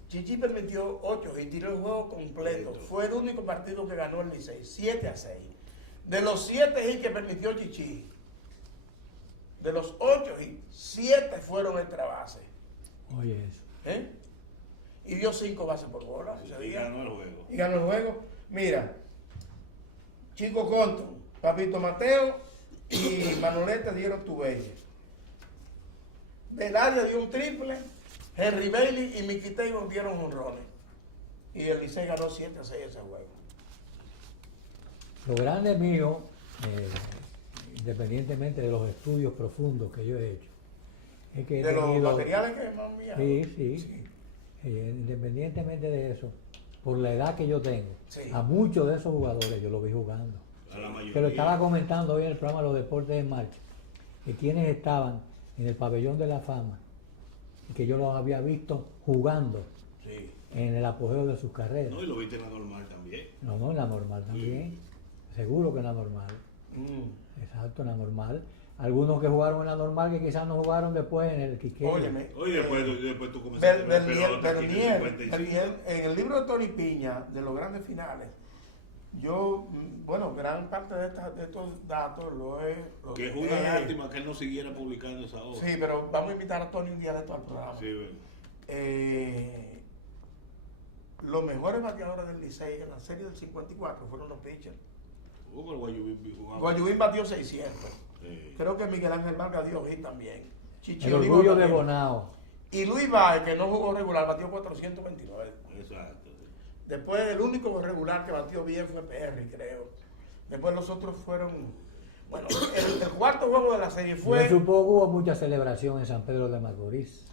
Chichi permitió 8 y tiró el juego completo. Fue el único partido que ganó el Licey, 7-6. De los 7 hits que permitió Chichi, de los 8 hits, 7 fueron extra base. Oye, eso. ¿Eh? Y dio 5 bases por bola ese Y día. ganó el juego. Y ganó el juego. Mira, Chico Compton, Papito Mateo y Manolete dieron Tubelle. Belaria dio un triple, Henry Bailey y Mickey Taylor dieron honrones. Y el Licey ganó 7-6 ese juego. Lo grande mío, independientemente de los estudios profundos que yo he hecho, es que he De los tenido- materiales que me han enviado. Sí. Independientemente de eso, por la edad que yo tengo, Sí. a muchos de esos jugadores yo los vi jugando. A la mayoría. Que lo estaba comentando hoy en el programa Los Deportes en Marcha, que quienes estaban en el pabellón de la fama, y que yo los había visto jugando Sí. en el apogeo de sus carreras. No, y lo viste en la normal también. No, en la normal también. Seguro que en la normal. Mm. Exacto, en la normal. Algunos que jugaron en la normal que quizás no jugaron después en el Quiqueya. Óyeme. Oye, después tú comenzaste a ver pelota, Bernier, 55. en el libro de Tony Piña, de los grandes finales, yo, bueno, gran parte de estos datos lo he... Que es una lástima que él no siguiera publicando esa obra. Sí, pero vamos a invitar a Tony un día de esto al programa. Sí, bueno. Los mejores bateadores del Licey en la serie del 54 fueron los pitchers. Hugo el Guayubín jugaba. Guayubín batió 600. Sí. Creo que Miguel Ángel Vargas dio hit también. Chichi El Olivo orgullo de también. Bonao. Y Luis Baez, que no jugó regular, batió 429. Exacto. Sí. Después el único regular que batió bien fue Perry, creo. Después los otros fueron... Bueno, el cuarto juego de la serie Yo fue... supongo que hubo mucha celebración en San Pedro de Macorís.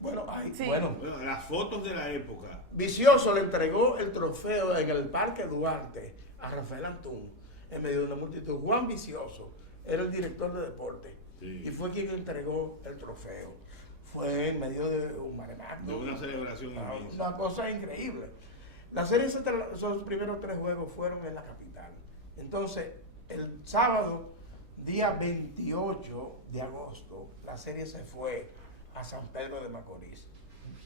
Bueno, Sí. Bueno, las fotos de la época. Vicioso le entregó el trofeo en el Parque Duarte a Rafael Antún en medio de una multitud. Juan Vicioso era el director de deporte Sí. y fue quien entregó el trofeo. Fue en medio de un mare De magnum. una celebración inmensa. Una cosa increíble. La serie, esos primeros 3 juegos fueron en la capital. Entonces, El sábado, día 28 de agosto, la serie se fue a San Pedro de Macorís.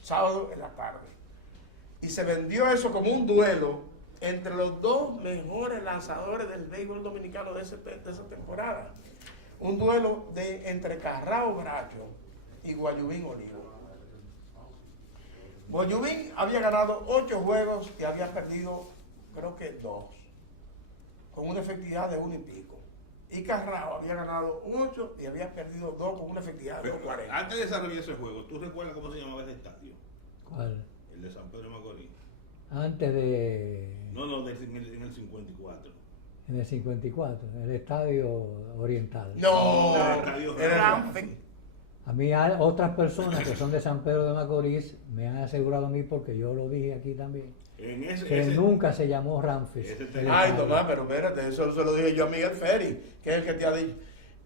Sábado en la tarde. Y se vendió eso como un duelo entre los dos mejores lanzadores del béisbol dominicano de esa temporada. Un duelo entre Carrao Bracho y Guayubín Olivo. Guayubín había ganado 8 juegos y había perdido, creo que 2, con una efectividad de 1 y pico. Y Carrao había ganado 8 y había perdido 2 con una efectividad de 2.40. Antes de desarrollar ese juego, ¿tú recuerdas cómo se llamaba ese estadio? ¿Cuál? El de San Pedro de Macorís. Antes de... No, en el 54. En el 54, el Estadio Oriental. No, El estadio era Ramfi. A mí hay otras personas que son de San Pedro de Macorís me han asegurado a mí, porque yo lo dije aquí también, En que nunca se llamó Ramfis. ese el Ay, estadio. Tomás, pero espérate, eso se lo dije yo a Miguel Ferri, que es el que te ha dicho.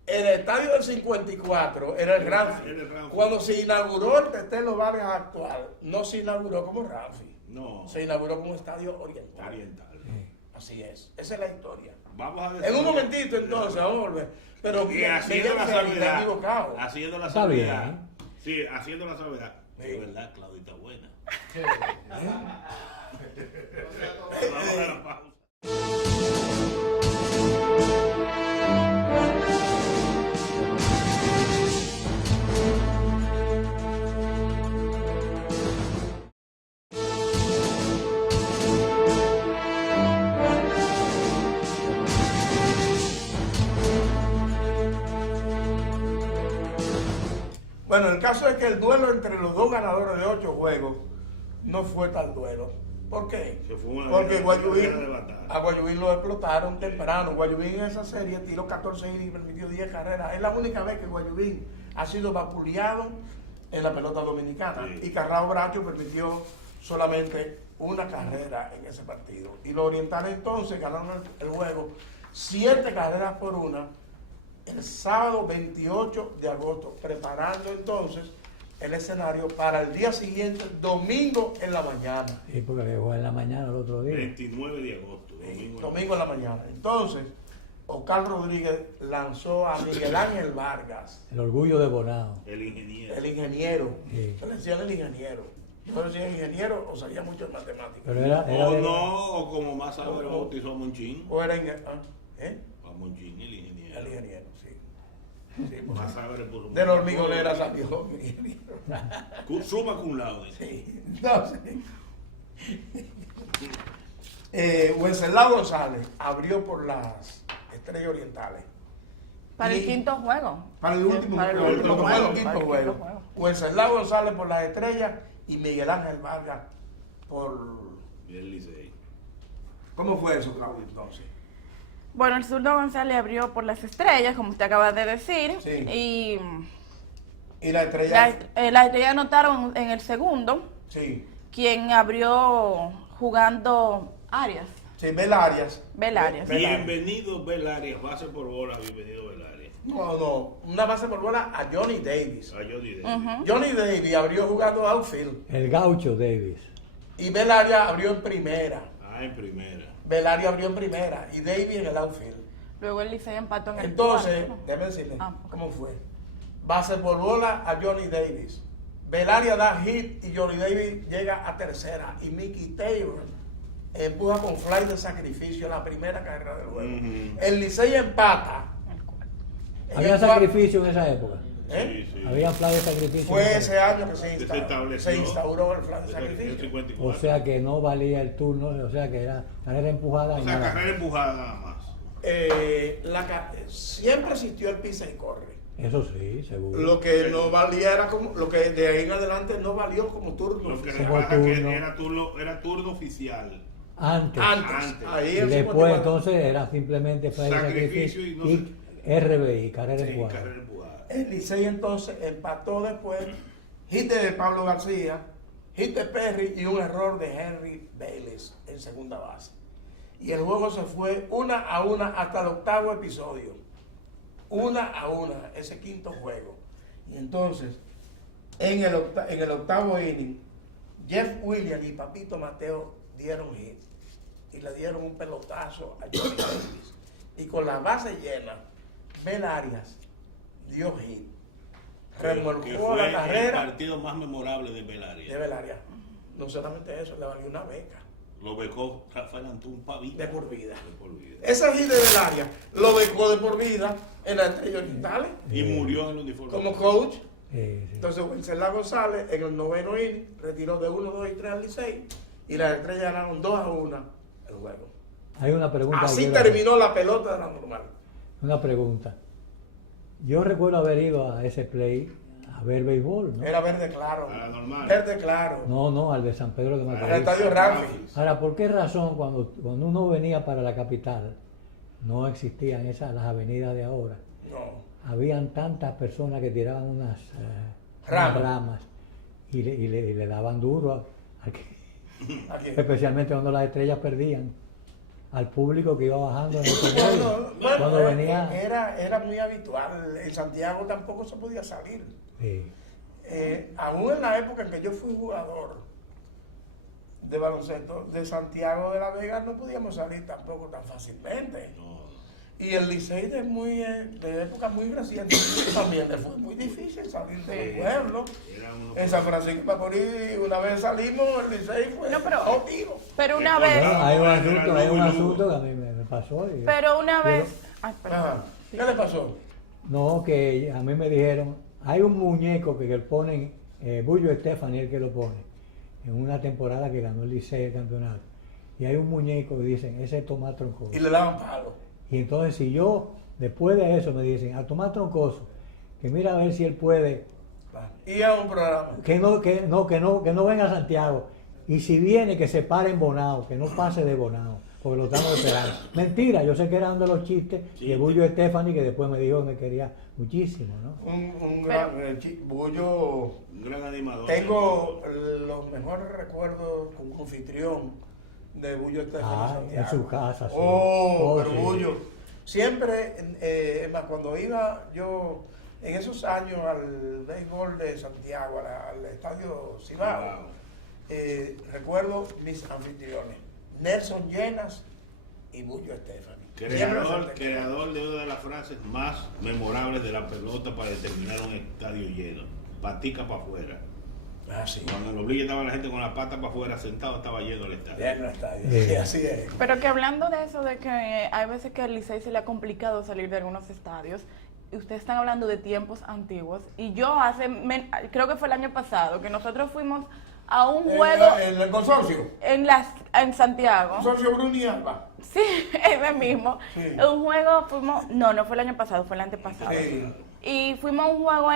El estadio del 54 era el Ramfi. Era el Ramfi. Cuando se inauguró el Tetelo Vargas actual, no se inauguró como Ramfi. No, Se inauguró como estadio oriental. oriental. Así es. Esa es la historia. Vamos a En un momentito entonces, vamos a volver. Pero Y haciendo Miguel la Ferri está salvedad. equivocado. Haciendo la Está salvedad. bien. Sí, haciendo la salvedad. Sí. Es verdad, Claudita buena. Vamos a la pausa. Bueno, el caso es que el duelo entre los dos ganadores de 8 juegos no fue tal duelo. ¿Por qué? Se fue una Porque guerra de Guayubín, batalla. a Guayubín lo explotaron temprano. Guayubín en esa serie tiró 14 innings y permitió 10 carreras. Es la única vez que Guayubín ha sido vapuleado en la pelota dominicana. Sí. Y Carrao Bracho permitió solamente una carrera en ese partido. Y los orientales entonces ganaron el juego 7 carreras por 1 el sábado 28 de agosto, preparando entonces el escenario para el día siguiente, domingo en la mañana. Sí, porque le jugó en la mañana el otro día. 29 de agosto. Domingo en la mañana. Entonces, Oscar Rodríguez lanzó a Miguel Ángel Vargas, El orgullo de Bonao. El ingeniero. el ingeniero. Sí. Se le decían el ingeniero. Yo decía ingeniero o sabía mucho de matemáticas. Pero era O de- no, o como más sabe, bautizó a Monchín. O era ¿eh? A Monchín, el ingeniero. El ingeniero, sí. Sí, pues, Más sabe por de la hormigonera salió el ingeniero. Suma cum laude. Sí, no, sí. Wenceslao González abrió por las Estrellas Orientales. Para el Y- quinto juego. Para el último Para el juego, último lo que fue juego, el quinto para el juego. quinto juego. Wenceslao González por las Estrellas y Miguel Ángel Vargas por... Y el Licey. ¿Cómo fue eso, Claudio, entonces? Bueno, el zurdo González abrió por las estrellas, como usted acaba de decir. Sí. Y Y la Estrella... las estrellas anotaron en el segundo, Sí, quien abrió jugando Arias. sí, Bel Arias. Bel Arias. Bel Arias. Bienvenido Belarias, base por bola, bienvenido Belarias. No, una base por bola a Johnny Davis. A Johnny Davis. Ujú. Johnny Davis abrió jugando outfield El gaucho Davis. y Bel Arias abrió en primera. Ah, en primera. Belario abrió en primera y Davis en el outfield. Luego el Licey empató en el Entonces, cuarto, ¿no? déjame decirle Ah, ok. cómo fue. Base por bola a Johnny Davis. Belaria da hit y Johnny Davis llega a tercera. Y Mickey Taylor empuja con fly de sacrificio la primera carrera del juego. Ujú. El Licey empata. El cuarto. En Había el cuarto- sacrificio en esa época. ¿Eh? Sí, sí. Había flag de sacrificio. Fue en esa ese año que se Se instauró, estableció. se instauró el fly de Desde el sacrificio. 54. O sea que no valía el turno, o sea que era carrera empujada. O y sea, nada. carrera empujada nada más. Siempre existió el pisa y corre. Eso sí, seguro. Lo que no valía era como, lo que de ahí en adelante no valió como turno. Lo que oficial. Como rebaja que turno. era turno oficial. Antes. Antes. Ahí Y en después 54. entonces era simplemente flag de Sacrificio sacrificio y no y RBI, carrera Sí, empujada. carrera empujada. El Licey entonces empató después, hit de Pablo García, hit de Perry y un error de Henry Bayless en segunda base. Y el juego se fue 1-1 hasta el octavo episodio. 1-1, ese quinto juego. Y entonces, en el octavo inning, Jeff Williams y Papito Mateo dieron hit. Y le dieron un pelotazo a Johnny Davis. y con la base llena, Bel Arias dio hit. Remolcó que fue la el carrera partido más memorable de Belaria. de Bel Arias. No solamente eso, le valió una beca Lo becó Rafael Antún Pavita. de por vida. De por vida. Ese hit de Bel Arias lo becó de por vida en la Estrella Orientales Y murió en el uniforme. como coach. Sí. Entonces, Wenceslao González en el 9º inning retiró de 1, 2 y 3 al Licey y las Estrellas ganaron 2-1 el juego. Hay una pregunta. que Así quiero hacer. terminó la pelota de la normal. Una pregunta. Yo recuerdo haber ido a ese play a ver béisbol, ¿no? Era verde claro. A la normal. Verde claro. No, al de San Pedro de Al Macorís. estadio Ramfi. Ahora, ¿por qué razón cuando uno venía para la capital no existían las avenidas de ahora? No. Habían tantas personas que tiraban unas Ramas. ramas y le daban duro Aquí. especialmente cuando las Estrellas perdían, al público que iba bajando en el No, torneo. no, bueno, Cuando venía... era muy habitual. En Santiago tampoco se podía salir. Sí. Aún en la época en que yo fui jugador de baloncesto de Santiago de la Vega no podíamos salir tampoco tan fácilmente. No. Y el Licey de época muy reciente también le fue muy difícil salir del pueblo. Era uno En San Francisco de Macorís una vez salimos, el Licey fue No, pero- cautivo. Pero una Bueno, vez, Hay un Era asunto, que a mí me pasó. pero una vez, ay, perdón. Ajá. ¿Qué le pasó? No, que a mí me dijeron, hay un muñeco que le ponen, Bullo Estefani el que lo pone, en una temporada que ganó el Licey el campeonato. Y hay un muñeco que dicen, ese es Tomás Troncoso. Y le daban palo. Y entonces si yo, después de eso, me dicen, a Tomás Troncoso, que mira a ver si él puede, Y a un programa. que no venga a Santiago. Y si viene, que se pare en Bonao, que no pase de Bonao, porque lo estamos esperando. Mentira, yo sé que eran de los chistes, y el Bullo Estefani, que después me dijo que me quería muchísimo, ¿no? Un gran Bullo. Un gran animador. Tengo los mejores recuerdos como anfitrión de Bullo Estefani Santiago. en su casa, sí. Pero sí. Bullo. Siempre, es más, cuando iba yo en esos años al béisbol de Santiago, al estadio Cibao, recuerdo mis anfitriones, Nelson Llenas y Bullo Estefani. Creador de una de las frases más memorables de la pelota para determinar un estadio lleno. Patica para afuera. Ah, sí. Cuando en los brillos estaba la gente con la pata para afuera sentado, estaba lleno el estadio. Lleno el estadio. Sí. Sí, así es. Pero que hablando de eso, de que hay veces que al Licey se le ha complicado salir de algunos estadios, y ustedes están hablando de tiempos antiguos, y yo creo que fue el año pasado, que nosotros fuimos a un juego El consorcio. en Santiago. Consorcio Bruni y Alba. Sí, ese mismo. Sí. Un juego fuimos, no fue el año pasado, fue el antepasado. Sí. Y fuimos a un juego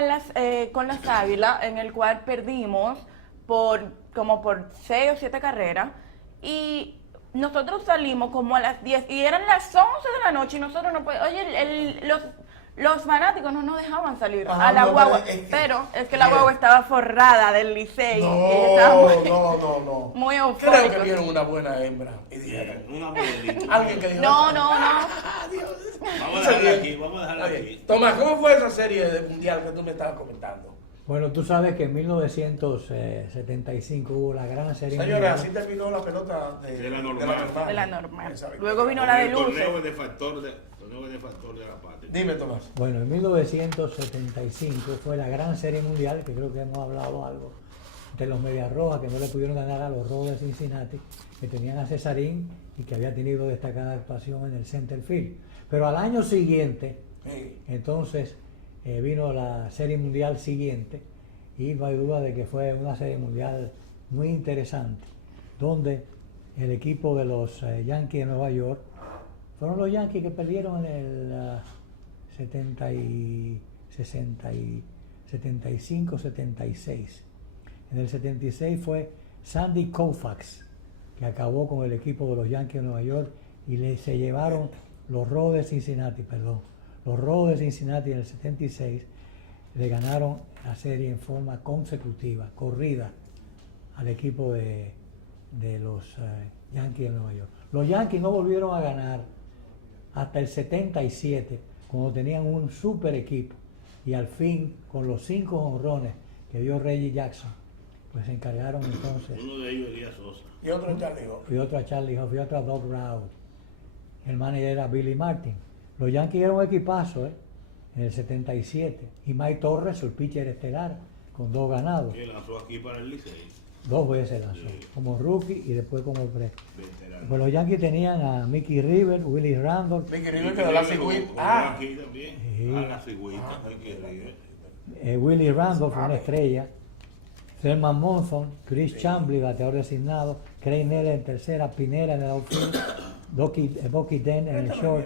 con las Águilas, en el cual perdimos como por 6 o 7 carreras. Y nosotros salimos como a las 10 y eran las 11 de la noche y nosotros no podíamos. Oye, los fanáticos no nos dejaban salir Ajá, a la no, guagua. pero Pero es que la guagua estaba forrada del Licey. y No. muy Creo eufóricos. que vieron una buena hembra y dijeron. Una modelita. Alguien que dijo. No. Adiós. Vamos a dejarla aquí, vamos a dejarla Está bien. aquí. Tomás, ¿cómo fue esa serie de mundial que tú me estabas comentando? Bueno, tú sabes que en 1975 hubo la gran serie Señores, mundial. así terminó la pelota De la normal. De la normal. Esa Luego vino Con la de el torneo luces. benefactor de la patria. Dime, Tomás. Bueno, en 1975 fue la gran serie mundial, que creo que hemos hablado algo, de los Medias Rojas, que no le pudieron ganar a los Rojos de Cincinnati, que tenían a Cesarín y que había tenido destacada actuación en el center field. Pero al año siguiente, Sí. entonces, vino la serie mundial siguiente, y no hay duda de que fue una serie mundial muy interesante, donde el equipo de los Yankees de Nueva York, fueron los Yankees que perdieron en el 75-76. En el 76 fue Sandy Koufax, que acabó con el equipo de los Yankees de Nueva York y se llevaron los Rojos de Cincinnati, Los Rojos de Cincinnati en el 76 le ganaron la serie en forma consecutiva, corrida, al equipo de los Yankees de Nueva York. Los Yankees no volvieron a ganar hasta el 77, cuando tenían un super equipo, y al fin, con los 5 jonrones que dio Reggie Jackson, pues se encargaron entonces, Uno de ellos, Elías Sosa. Y otro Charlie Hoff. y otro a Charlie Hoff y otro a Doc Rao. El manager era Billy Martin. Los Yankees eran un equipazo, en el 77. Y Mike Torres, el pitcher estelar, con 2 ganados. Que lanzó aquí para el Licey. 2 veces lanzó, Sí. como rookie y después como pre. Veterano. Pues los Yankees tenían a Mickey River, Willie Randolph, Mickey River quedó la cigüita. Ah, aquí también. Sí. Ah, la cigüita. Mickey River. Willie Randolph, una estrella, Selman Monson, Chris Chambly, bateador designado, Craig Neller en tercera, Pinera en el outfield, Bucky Dent en el short,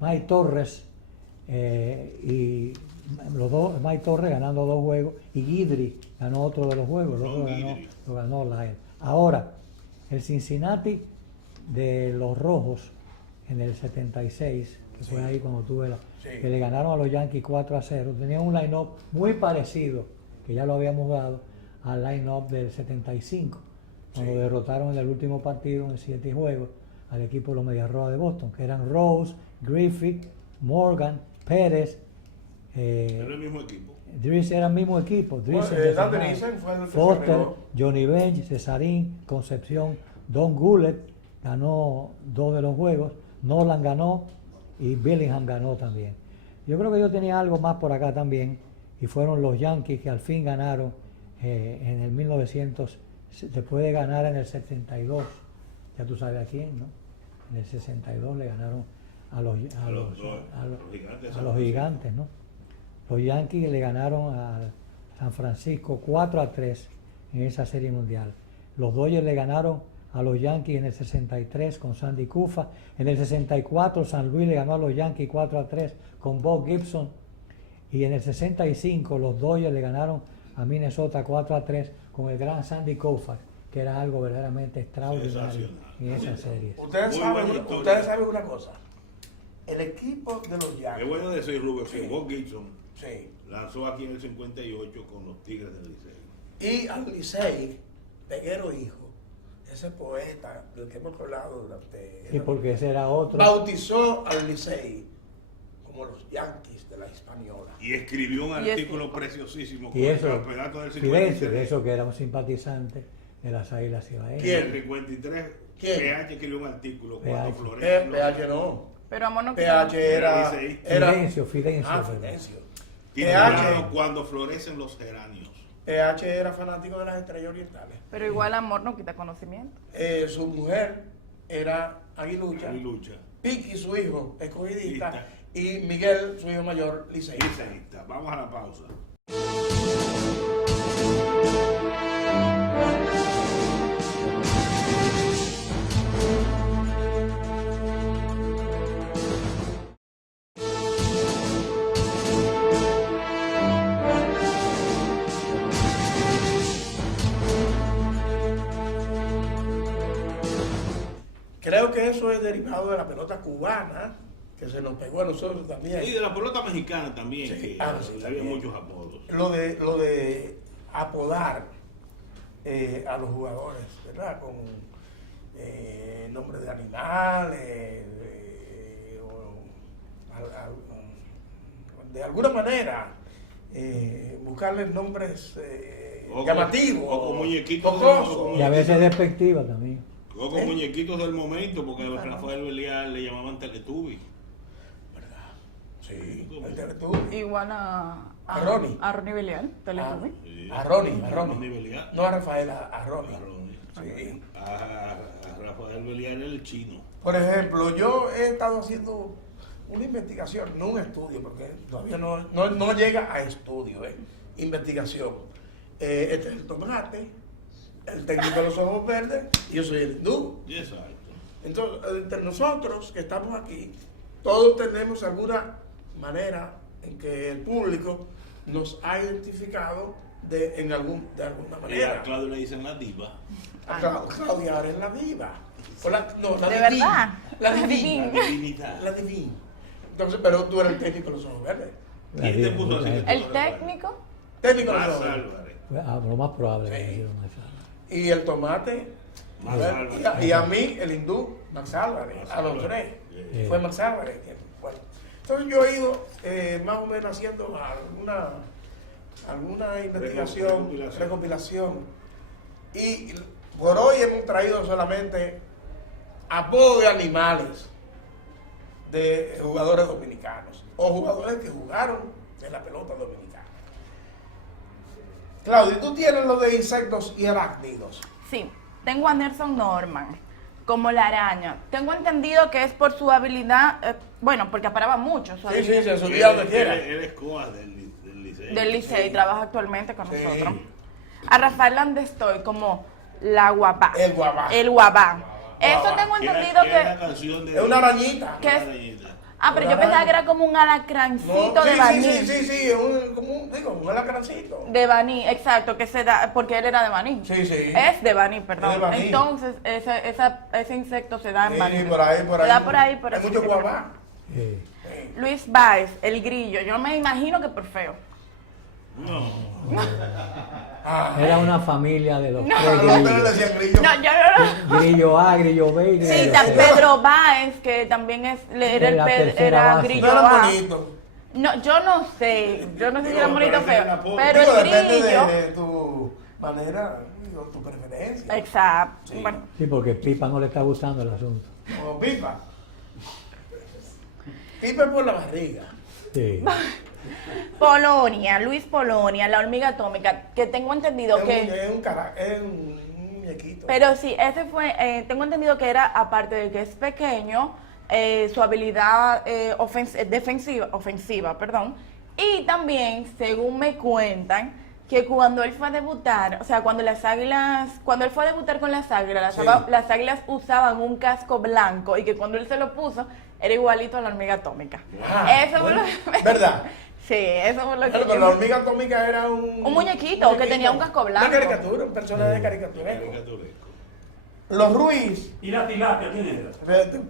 Mike Torres, y los dos, Mike Torres ganando 2 juegos, y Guidry ganó otro de los juegos, el otro lo ganó Lyle. Ahora, el Cincinnati de los Rojos en el 76, que fue ahí cuando tuve que le ganaron a los Yankees 4-0, tenían un line-up muy parecido, que ya lo habíamos dado, al line-up del 75, cuando derrotaron en el último partido en 7 juegos al equipo de los Medias Rojas de Boston, que eran Rose, Griffith, Morgan, Pérez, Era el mismo equipo. Driss era el mismo equipo, Driss David Nissen fue el que se Foster, regó. Johnny Bench, Cesarín, Concepción, Don Goulet ganó 2 de los juegos, Nolan ganó y Billingham ganó también. Yo creo que yo tenía algo más por acá también, y fueron los Yankees que al fin ganaron en el 1900, después de ganar en el 72, ya tú sabes a quién, ¿no? En el 62 le ganaron a los gigantes, ¿no? Los Yankees le ganaron a San Francisco 4-3 en esa serie mundial. Los Dodgers le ganaron a los Yankees en el 63 con Sandy Koufax. En el 64 San Luis le ganó a los Yankees 4-3 con Bob Gibson. Y en el 65 los Dodgers le ganaron a Minnesota 4-3 con el gran Sandy Koufax, que era algo verdaderamente extraordinario en esa serie. Ustedes Muy saben, buena historia. ustedes saben una cosa. El equipo de los Qué Yankees. bueno decir, Rubén, que Sí. Bob Gibson Sí. lanzó aquí en el 58 con los Tigres del Licey. Y al Licey, Peguero hijo, ese poeta del que hemos hablado durante. Sí, porque ese era otro. Bautizó al Licey como los Yankees de la Hispaniola. Y escribió un Y artículo preciosísimo con Y el eso, campeonato del Silencio, 53. de eso que era un simpatizante de las Águilas Ibaeñas. ¿Quién? En el 53, ¿Quién? PH escribió un artículo cuando PH. florece. PH no. Pero amor no PH era. Fidencio, Fidencio. Ah, perdón. Fidencio. Titulado Cuando florecen los geranios. PH era fanático de las estrellas orientales. Pero igual amor no quita conocimiento. Su mujer era aguilucha. Y lucha. Piqui, su hijo, escogidista. Lista. Y Miguel, su hijo mayor, liceísta. Liceísta. Vamos a la pausa. Creo que eso es derivado de la pelota cubana, que se nos pegó a nosotros también. Y de la pelota mexicana también, Sí, que sí, había también. muchos apodos. Lo de apodar a los jugadores, ¿verdad? Con nombres de animales, de alguna manera buscarles nombres llamativos, o con muñequitos, jocosos. o con Y a veces despectiva también. O con muñequitos del momento, porque a Rafael Belial le llamaban Teletubby. ¿Verdad? Sí, el Teletubby. Igual a Ronnie. A Ronnie Belial, Teletubby. Sí. A Ronnie. Belial. No a Rafael, a Ronnie. A Ronnie. Sí. A Rafael Belial el chino. Por ejemplo, yo he estado haciendo una investigación, no un estudio, porque todavía no llega a estudio, investigación. Este es el tomate, el técnico de los ojos verdes, y yo soy el hindú. Y exacto. Entonces, entre nosotros que estamos aquí, todos tenemos alguna manera en que el público nos ha identificado de alguna Y manera. a Claudio le dicen la diva. Claudia ahora es la diva. O la ¿De divina. verdad? La La divina. La divinidad. La divina. Entonces, pero tú eres el técnico de los ojos verdes. ¿Quién te puso así? El técnico. Técnico de los Más ojos verdes. Álvarez. Lo más probable que Sí. haya sido Max Álvarez. Y el tomate. Max ¿verdad? Álvarez. Y a mí, el hindú, Max Álvarez. Max A los Álvarez. tres. Fue Max Álvarez. Bueno, entonces yo he ido más o menos haciendo alguna investigación, recopilación. Y por hoy hemos traído solamente apodo de animales. de jugadores dominicanos o jugadores que jugaron en la pelota dominicana. Claudio, ¿tú tienes lo de insectos y arácnidos? Sí, tengo a Nelson Norman como la araña. Tengo entendido que es por su habilidad, bueno, porque aparaba mucho. Su Sí, habilidad se subía donde quiera. Él es coa del Licey. del Licey, trabaja actualmente con Sí. nosotros. A Rafael Landestoy como la guapá. El guabá. El guabá. Eso Guabá. tengo Que era- entendido que era la que... canción de Es una arañita. ¿Qué? una arañita. Ah, pero Una yo pensaba araña. que era como un alacrancito No, de Baní. sí, un alacrancito. De Baní, exacto, que se da, porque él era de Baní. Sí, sí. Es de Baní, perdón. Es de Baní. Entonces, ese insecto se da en Baní. Sí, por ahí. Se da por ahí, por Hay eso mucho sí. guabá. Sí. Sí. Luis Báez, el grillo. Yo me imagino que por feo. No. Ah, Era una familia de los No. tres ustedes le grillos. decían grillo. No, yo no. Grillo A, grillo B y Sí, grillo está C. Pedro Báez, que también era La tercera era base. grillo No era A. bonito. No, yo no sé si era Digo, bonito o pero feo, es la pobre. pero Digo, el depende grillo, de tu manera, digo, tu preferencia. exacto, Sí. bueno, Sí, porque Pipa no le está gustando el asunto. O pipa. Pipa por la barriga. Sí. Polonia, Luis Polonia, la hormiga atómica, que tengo entendido que, Es un muñequito. pero sí, ese fue, tengo entendido que era, aparte de que es pequeño, su habilidad ofensiva, perdón, y también, según me cuentan, que cuando él fue a debutar, o sea, cuando él fue a debutar con las águilas, Sí. las águilas usaban un casco blanco y que cuando él se lo puso, era igualito a la hormiga atómica. Ah, Eso fue bueno, lo ¿verdad? Sí, eso fue lo que Pero yo- la hormiga atómica era un muñequito que tenía un casco blanco. Una caricatura, un personaje de caricatura. Caricaturesco. Los Ruiz. ¿Y la tilapia quién era? Verde.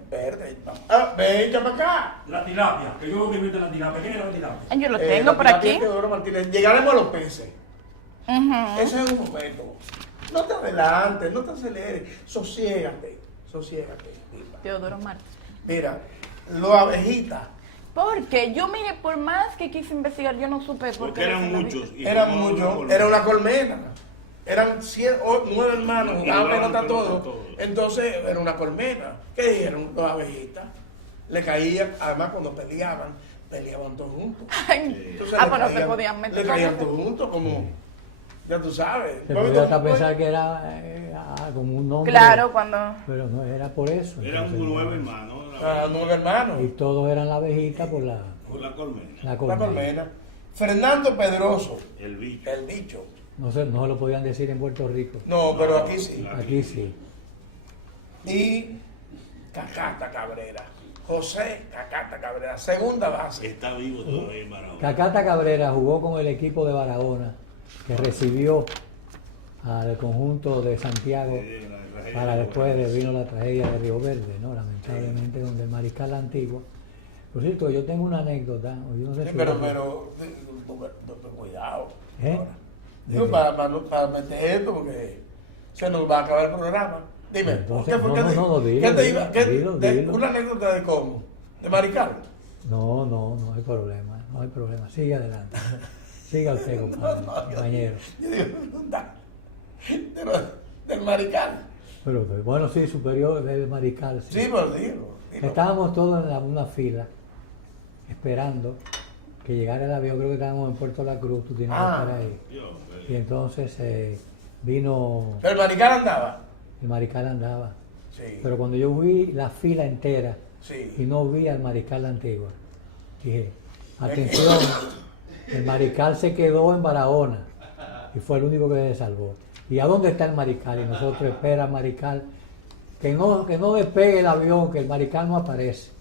Ven, para acá. La tilapia, que yo veo que inventa la tilapia. ¿Quién era la tilapia? Yo lo tengo la por tilapia aquí. Teodoro Martínez. Llegaremos a los peces. Ujú. Ese es un momento. No te adelantes, no te aceleres. Sosiégate. Teodoro Martínez. Mira, los abejitas. Porque yo, mire, por más que quise investigar, yo no supe por Porque qué. eran decían la muchos. vida. y Eran no muchos. colmena. Era una colmena. Eran 9 hermanos, Y jugaban jugaban pelota pelota todos. todos. Entonces era una colmena. ¿Qué dijeron los abejitas? Le caían, además cuando peleaban todos juntos. Ay, Entonces ah, le pues no se caían- podían meter. Le caían con todos juntos, como, ya tú sabes. Se Porque podía hasta como- pensar que era como un nombre. Claro, cuando. Pero no era por eso. Eran Entonces, 9 hermanos. Ah, 9 hermanos. Y todos eran la abejita por la colmena. La colmena. colmena. Fernando Pedroso, El bicho. el bicho. No se lo podían decir en Puerto Rico. No, pero aquí sí. Aquí sí. Y Cacata Cabrera. José Cacata Cabrera, segunda base. Está vivo todavía en Maradona. Cacata Cabrera jugó con el equipo de Barahona, que recibió al conjunto de Santiago para después vino la tragedia de Río Verde, ¿no? Lamentablemente, donde el mariscal antiguo. Por cierto, yo tengo una anécdota. Yo no sé Sí, si- pero, cuidado. ¿Eh? Ahora. Digo, para meter esto, porque se nos va a acabar el programa. Dime, Entonces, ¿qué fue? no, ¿Qué no, te- no, dilo, qué te dilo, iba- qué- dilo, de- dilo. Una anécdota de cómo, de Marical. No hay problema, no hay problema. Sigue adelante. Siga usted, compadre, compañero. Yo digo, del Marical. Pero bueno, sí, superior del mariscal. sí. Sí, pero digo. Estábamos todos en una fila, esperando que llegara el avión. Creo que estábamos en Puerto La Cruz, tú tienes que estar ahí. Y entonces vino, Pero el Marical andaba. el mariscal andaba. Sí. Pero cuando yo vi la fila entera Sí. y no vi al mariscal de Antigua, dije, atención, el mariscal se quedó en Barahona y fue el único que se salvó. ¿Y a dónde está el mariscal? Y nosotros espera al mariscal que no despegue el avión, que el mariscal no aparece.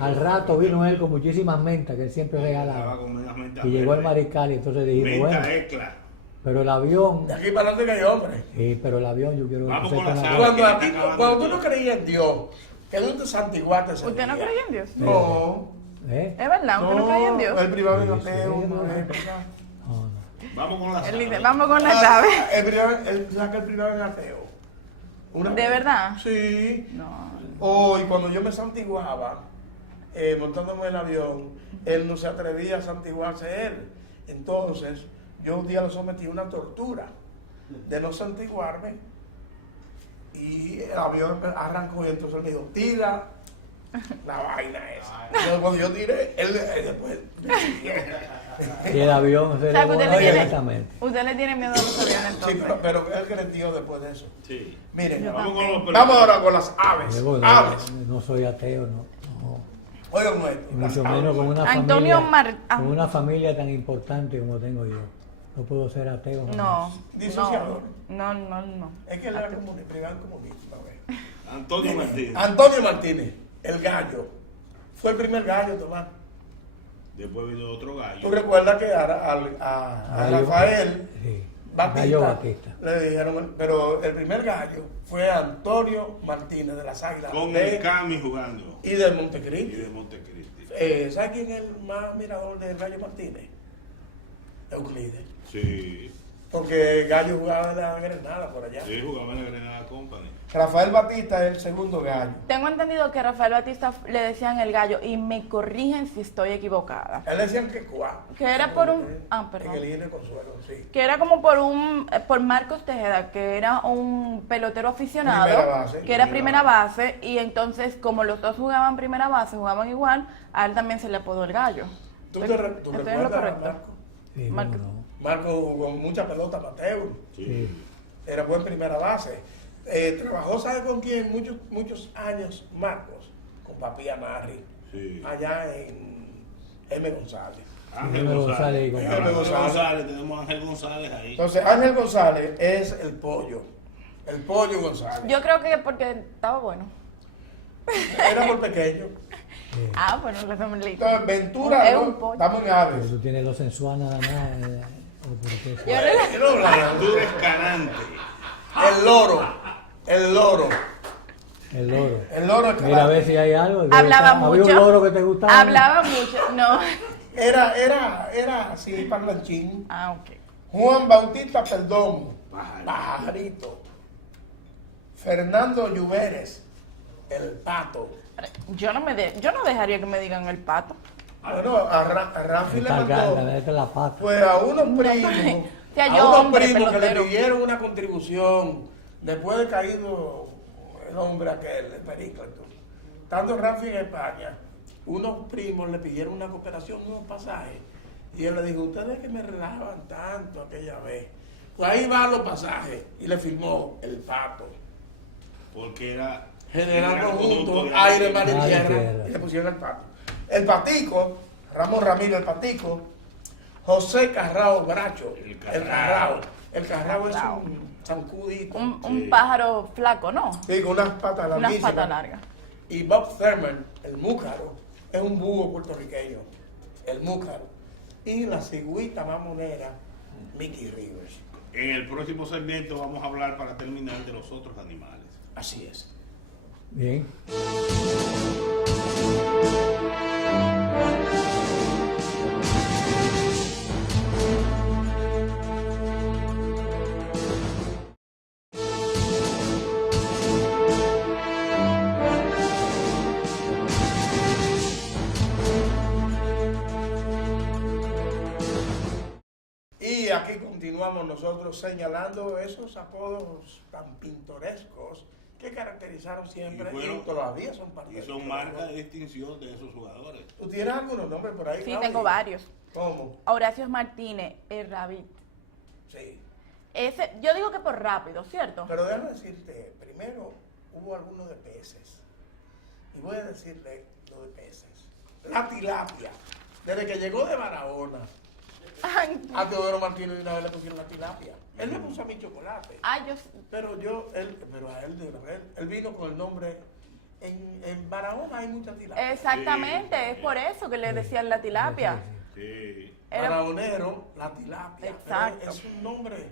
Al rato vino él con muchísimas mentas que él siempre regalaba. Y llegó el mariscal y entonces dijimos, bueno, Menta Ecla. pero el avión, De aquí para adelante que hay hombre. sí, pero el avión yo quiero Vamos que con sepa la una sala. cosa. Cuando tú no creías en Dios, que tú te santiguaste ese ¿Usted no día. cree en Dios? No. ¿Eh? Es verdad, ¿usted no cree en Dios? El privado Sí, no sí, ateo, sí, no no. es. No. Vamos con la Él dice, sala. vamos con la llave. El privado, él saca el privado en ateo. Una ¿De vez. verdad? Sí. No. Y cuando yo me santiguaba, montándome en el avión, él no se atrevía a santiguarse él. Entonces, yo un día lo sometí a una tortura de no santiguarme y el avión arrancó y entonces él me dijo, tira La vaina esa. Entonces, cuando yo tiré, él después me siguió. Y el avión se O sea, que usted devolvió le tiene, exactamente. usted le tiene miedo a los aviones Sí, entonces. pero él creció después de eso. Sí. Miren, Yo Vamos con los vamos ahora con las aves. Yo Aves. no soy ateo, no. Oigan esto. Y las mucho aves. menos con una Antonio familia, Mar- con una familia tan importante como tengo yo. No puedo ser ateo. No, jamás. Disociador. no. Es que él era primer comunista. ¿Ves? Antonio Martínez. Antonio Martínez, el gallo. Fue el primer gallo, Tomás. Después vino otro ¿Tú gallo. recuerdas que a Gallo- Rafael sí, Batista, Gallo Batista. le dijeron, pero el primer gallo fue Antonio Martínez de las Águilas Con de- el Cami jugando. y de Y Montecristi. de Montecristi. ¿Sabes quién es el más mirador del gallo Martínez? Euclides. Sí. Porque Gallo jugaba en la Granada por allá. Sí, jugaba en la Granada Company. Rafael Batista es el segundo gallo. Tengo entendido que Rafael Batista le decían el gallo y me corrigen si estoy equivocada. Él decían que cuá. Que era por un... Ah, perdón. En el INE Consuelo, sí. Que era como por Marcos Tejeda, que era un pelotero aficionado, Primera base. que era primera base, y entonces como los dos jugaban primera base, jugaban igual, a él también se le apodó el gallo. ¿Tú ¿Estoy recuerdas en lo a correcto? Marco? Sí, cómo Marco. no. Marco jugó mucha pelota amateur. Sí. Era buen primera base. Trabajó, ¿sabe con quién? Muchos años, Marcos, con Papi Amarri, Sí. allá en M. González. Ángel Ángel González y González. Ángel González. Tenemos a Ángel González ahí. Entonces, Ángel González es el pollo González. Yo creo que porque estaba bueno. Era por pequeño. Ah, bueno, lo hacemos listo. Entonces, Ventura, Es ¿no? un pollo. Estamos en Pero aves. tú tienes los sensual nada más. ¿O por qué? Y ahora la- Quiero hablar. Ventura Escalante. El loro. El loro. El loro. El loro es Mira a ver si hay algo. Hablaba Había mucho. un loro que te gustaba. Hablaba mucho, no. Era así, parlanchín. Ah, ok. Juan Bautista Perdón. Pajarito. Pajarito. Fernando Lluveres. El pato. Yo no dejaría que me digan el pato. Bueno, a Rafi le Esta mandó gana, esta es la pata. pues a unos primos, O sea, a yo, unos hombre, primos que le pelotero. pidieron una contribución después de caído el hombre aquel, el Pericleto. Tanto Rafi en España, unos primos le pidieron una cooperación, unos pasajes, y él le dijo, ustedes que me relajaban tanto aquella vez, pues ahí van los pasajes, y le firmó el pato. Porque era General Conjunto, de aire, mar y Mar y tierra, tierra. y le pusieron el pato. El patico, Ramón Ramírez el patico, José Carrao Bracho, El el Carrao. Carrao es Carrao. un zancudito, Un Sí. pájaro flaco, ¿no? sí, con unas patas Unas larguísimas. patas largas. Y Bob Thurman, el múcaro, es un búho puertorriqueño, el múcaro. Y la cigüita mamonera, Mickey Rivers. En el próximo segmento vamos a hablar para terminar de los otros animales. Así es. Bien. Y aquí continuamos nosotros señalando esos apodos tan pintorescos que caracterizaron siempre Y fueron- y todavía son parte Y del son fútbol. marcas de distinción de esos jugadores. ¿Tú tienes algunos nombres por ahí? Sí, Claudia? tengo varios. ¿Cómo? Horacio Martínez, el Rabit. Sí. Ese, yo digo que por rápido, ¿cierto? Pero déjame decirte, primero hubo algunos de peces. Y voy a decirle lo de peces. La tilapia. Desde que llegó de Barahona Ay, a Teodoro Martínez de una vez le pusieron la tilapia. Él le puso a mi chocolate. ay, yo... Pero a él de una vez, él vino con el nombre, en Barahona hay mucha tilapia. Exactamente, Sí. es por eso que le decían la tilapia. Sí. Era- Barahonero, la tilapia. Exacto. Pero es un nombre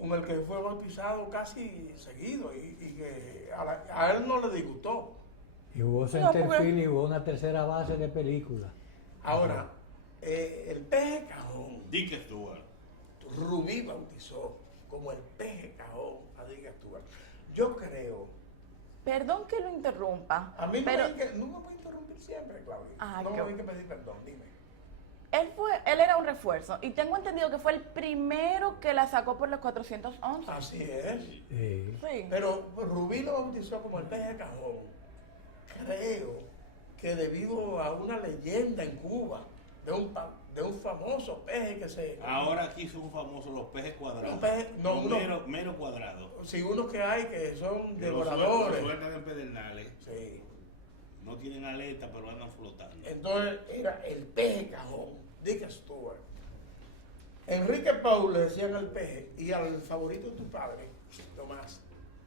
con el que fue bautizado casi seguido y que a él no le disgustó. Y hubo porque- centerfield y hubo una tercera base de película. Ahora, el peje cajón, Dick Stewart. Rubí bautizó como el peje cajón a Dick Stewart. Yo creo, Perdón que lo interrumpa, a mí pero no me puede interrumpir siempre, Claudia. Ay, No me qué- hay que pedir perdón, dime. él era un refuerzo y tengo entendido que fue el primero que la sacó por los 411. Así es. Sí. Sí. Pero Rubí lo bautizó como el peje cajón. Creo que debido a una leyenda en Cuba, de un famoso peje que se... Ahora aquí son famosos los pejes cuadrados. Los pejes- no, Los uno- mero cuadrados. Sí, unos que hay que son Que los devoradores. sueltan en pedernales. Sí. No tienen aleta, pero andan flotando. Entonces era el peje cajón, Dick Stewart. Enrique Paul le decían al peje y al favorito de tu padre, Tomás,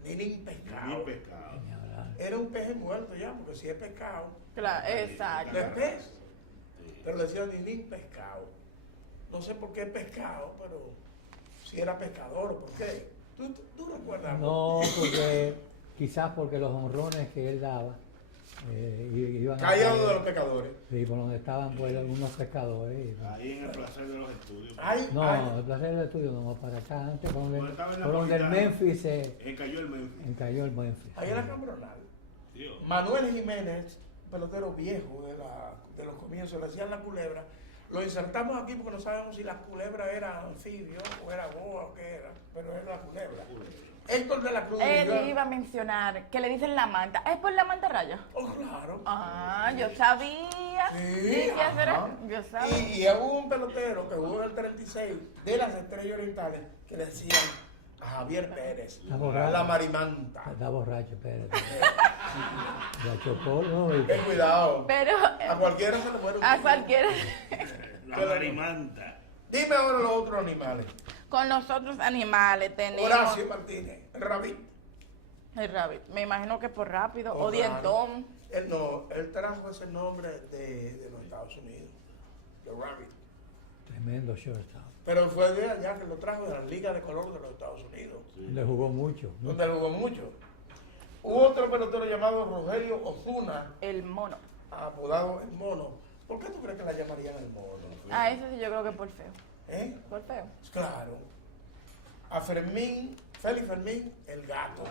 Ninín Pescado. Ni pescado. Ni hablar. Era un peje muerto ya, porque si es pescado, Claro, exacto. no es pez. Sí. Pero le decían Ninín Pescado. No sé por qué pescado, pero si era pescador o por qué. ¿Tú recuerdas? No, porque quizás porque los honrones que él daba iban Caía uno de los caer, pescadores. sí, por donde estaban pues, unos pescadores. Ahí en el placer de los estudios. Ay, No, ay, el placer del estudio no va para acá. Antes, por donde, Cuando estaba en la por donde el Napolitana. Memphis se Cayó el Memphis. encalló el Memphis. ahí en la Cambronal. Dios. Manuel Jiménez, pelotero viejo de los comienzos, le decían la culebra. Lo insertamos aquí porque no sabemos si la culebra era anfibio o era boa o qué era, pero era la culebra. Héctor de la Cruz. Él iba a mencionar que le dicen la manta. ¿Es por la manta raya? Oh, claro. Ah, yo sabía. Sí, Sí, que hacer- ajá. yo sabía. Y hubo un pelotero que jugó en el 36 de las Estrellas Orientales que le decían a Javier Pérez, Está borracho. la marimanta. Está borracho, espérate. Ya chocó, ¿no? Ten cuidado. Pero A cualquiera se le muere un a tiro. cualquiera. La marimanta. Dime ahora los otros animales. Con los otros animales tenemos Horacio Martínez, el rabbit. el rabbit. Me imagino que por rápido. Oh, O dientón. Él no, él trajo ese nombre de los Estados Unidos, the rabbit. Tremendo shortstop. Pero fue de allá que lo trajo de la Liga de Color de los Estados Unidos, Le jugó mucho. donde lo jugó mucho. Hubo otro pelotero llamado Rogelio Ozuna, El mono. apodado El Mono. ¿Por qué tú crees que la llamarían El Mono? Ah, ese sí yo creo que por feo. ¿Eh? Por feo. Claro. A Fermín, Félix Fermín, el gato.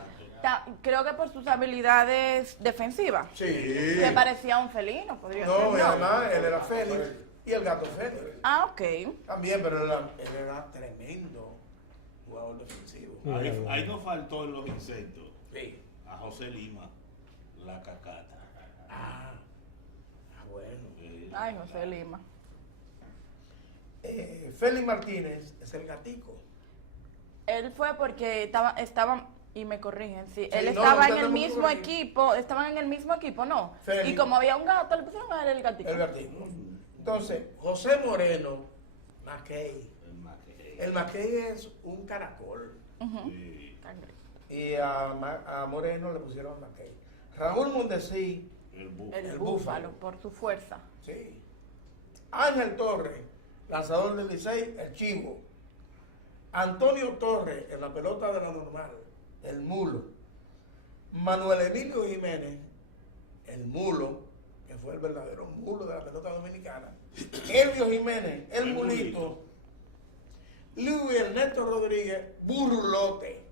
Creo que por sus habilidades defensivas. Sí. Se parecía a un felino, podría ser. No, y además él era Félix y el gato Félix. Ah, ok. También, pero él era tremendo jugador defensivo. Sí, Ahí, era bueno. ahí nos faltó en los insectos Sí. a José Lima, la cacata. Ah, bueno. Ay, José Lima. Félix Martínez es el gatico. Él fue porque estaban, y me corrigen, sí, él no, estaba en usted el no me mismo corrige. equipo, estaban en el mismo equipo, ¿no? Félix. Y como había un gato, le pusieron a él el gatito. El gatico. Entonces, José Moreno, Mackey. El maquete. El Mackey es un caracol. Ujú. Sí. Cangre. Y a Moreno le pusieron Mackey. Raúl Mondesí, El búfalo. El, El búfalo, búfalo. por su fuerza. sí. Ángel Torres, lanzador del Licey, el Chivo. Antonio Torres, en la pelota de la normal, el Mulo. Manuel Emilio Jiménez, el Mulo, que fue el verdadero mulo de la pelota dominicana. Elvio Jiménez, el El mulito. Luis Ernesto Rodríguez, Burlote.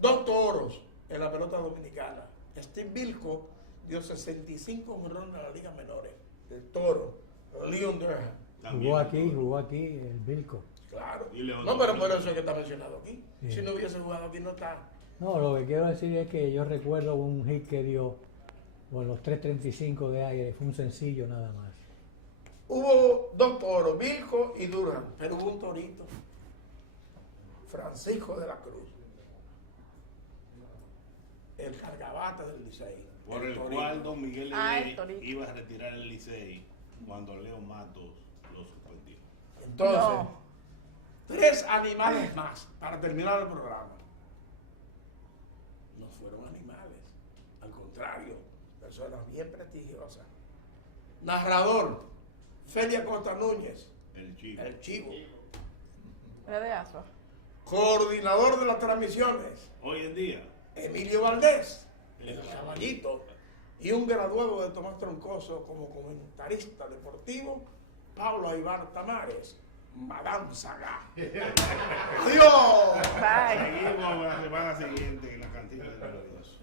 Dos toros en la pelota dominicana. Steve Bilko dio 65 honrones en la Liga Menores. El toro, Leon Durham. También Jugó aquí el Bilko. Claro. Y León No, pero Durham. por eso es que está mencionado aquí. Sí. Si no hubiese jugado aquí, no está. No, lo que quiero decir es que yo recuerdo un hit que dio por los 3.35 de aire, fue un sencillo nada más. Hubo dos toros, Bilko y Durham, pero hubo un torito, Francisco de la Cruz, el cargabata del Licey. Por el torito. cual Don Miguel Ah, el Ledey torito. iba a retirar el Licey cuando Leo Matos lo suspendió. Entonces, No. 3 animales más para terminar el programa. No fueron animales, al contrario, personas bien prestigiosas. Narrador, Felia Costa Núñez, El chico. el Chivo. Era de Asua. Coordinador de las transmisiones, Hoy en día, Emilio Valdés, el caballito, y un graduado de Tomás Troncoso como comentarista deportivo, Pablo Aibar Tamares, Madame Sagá. ¡Dios! Bye. seguimos la semana siguiente en la cantina de los gloriosos.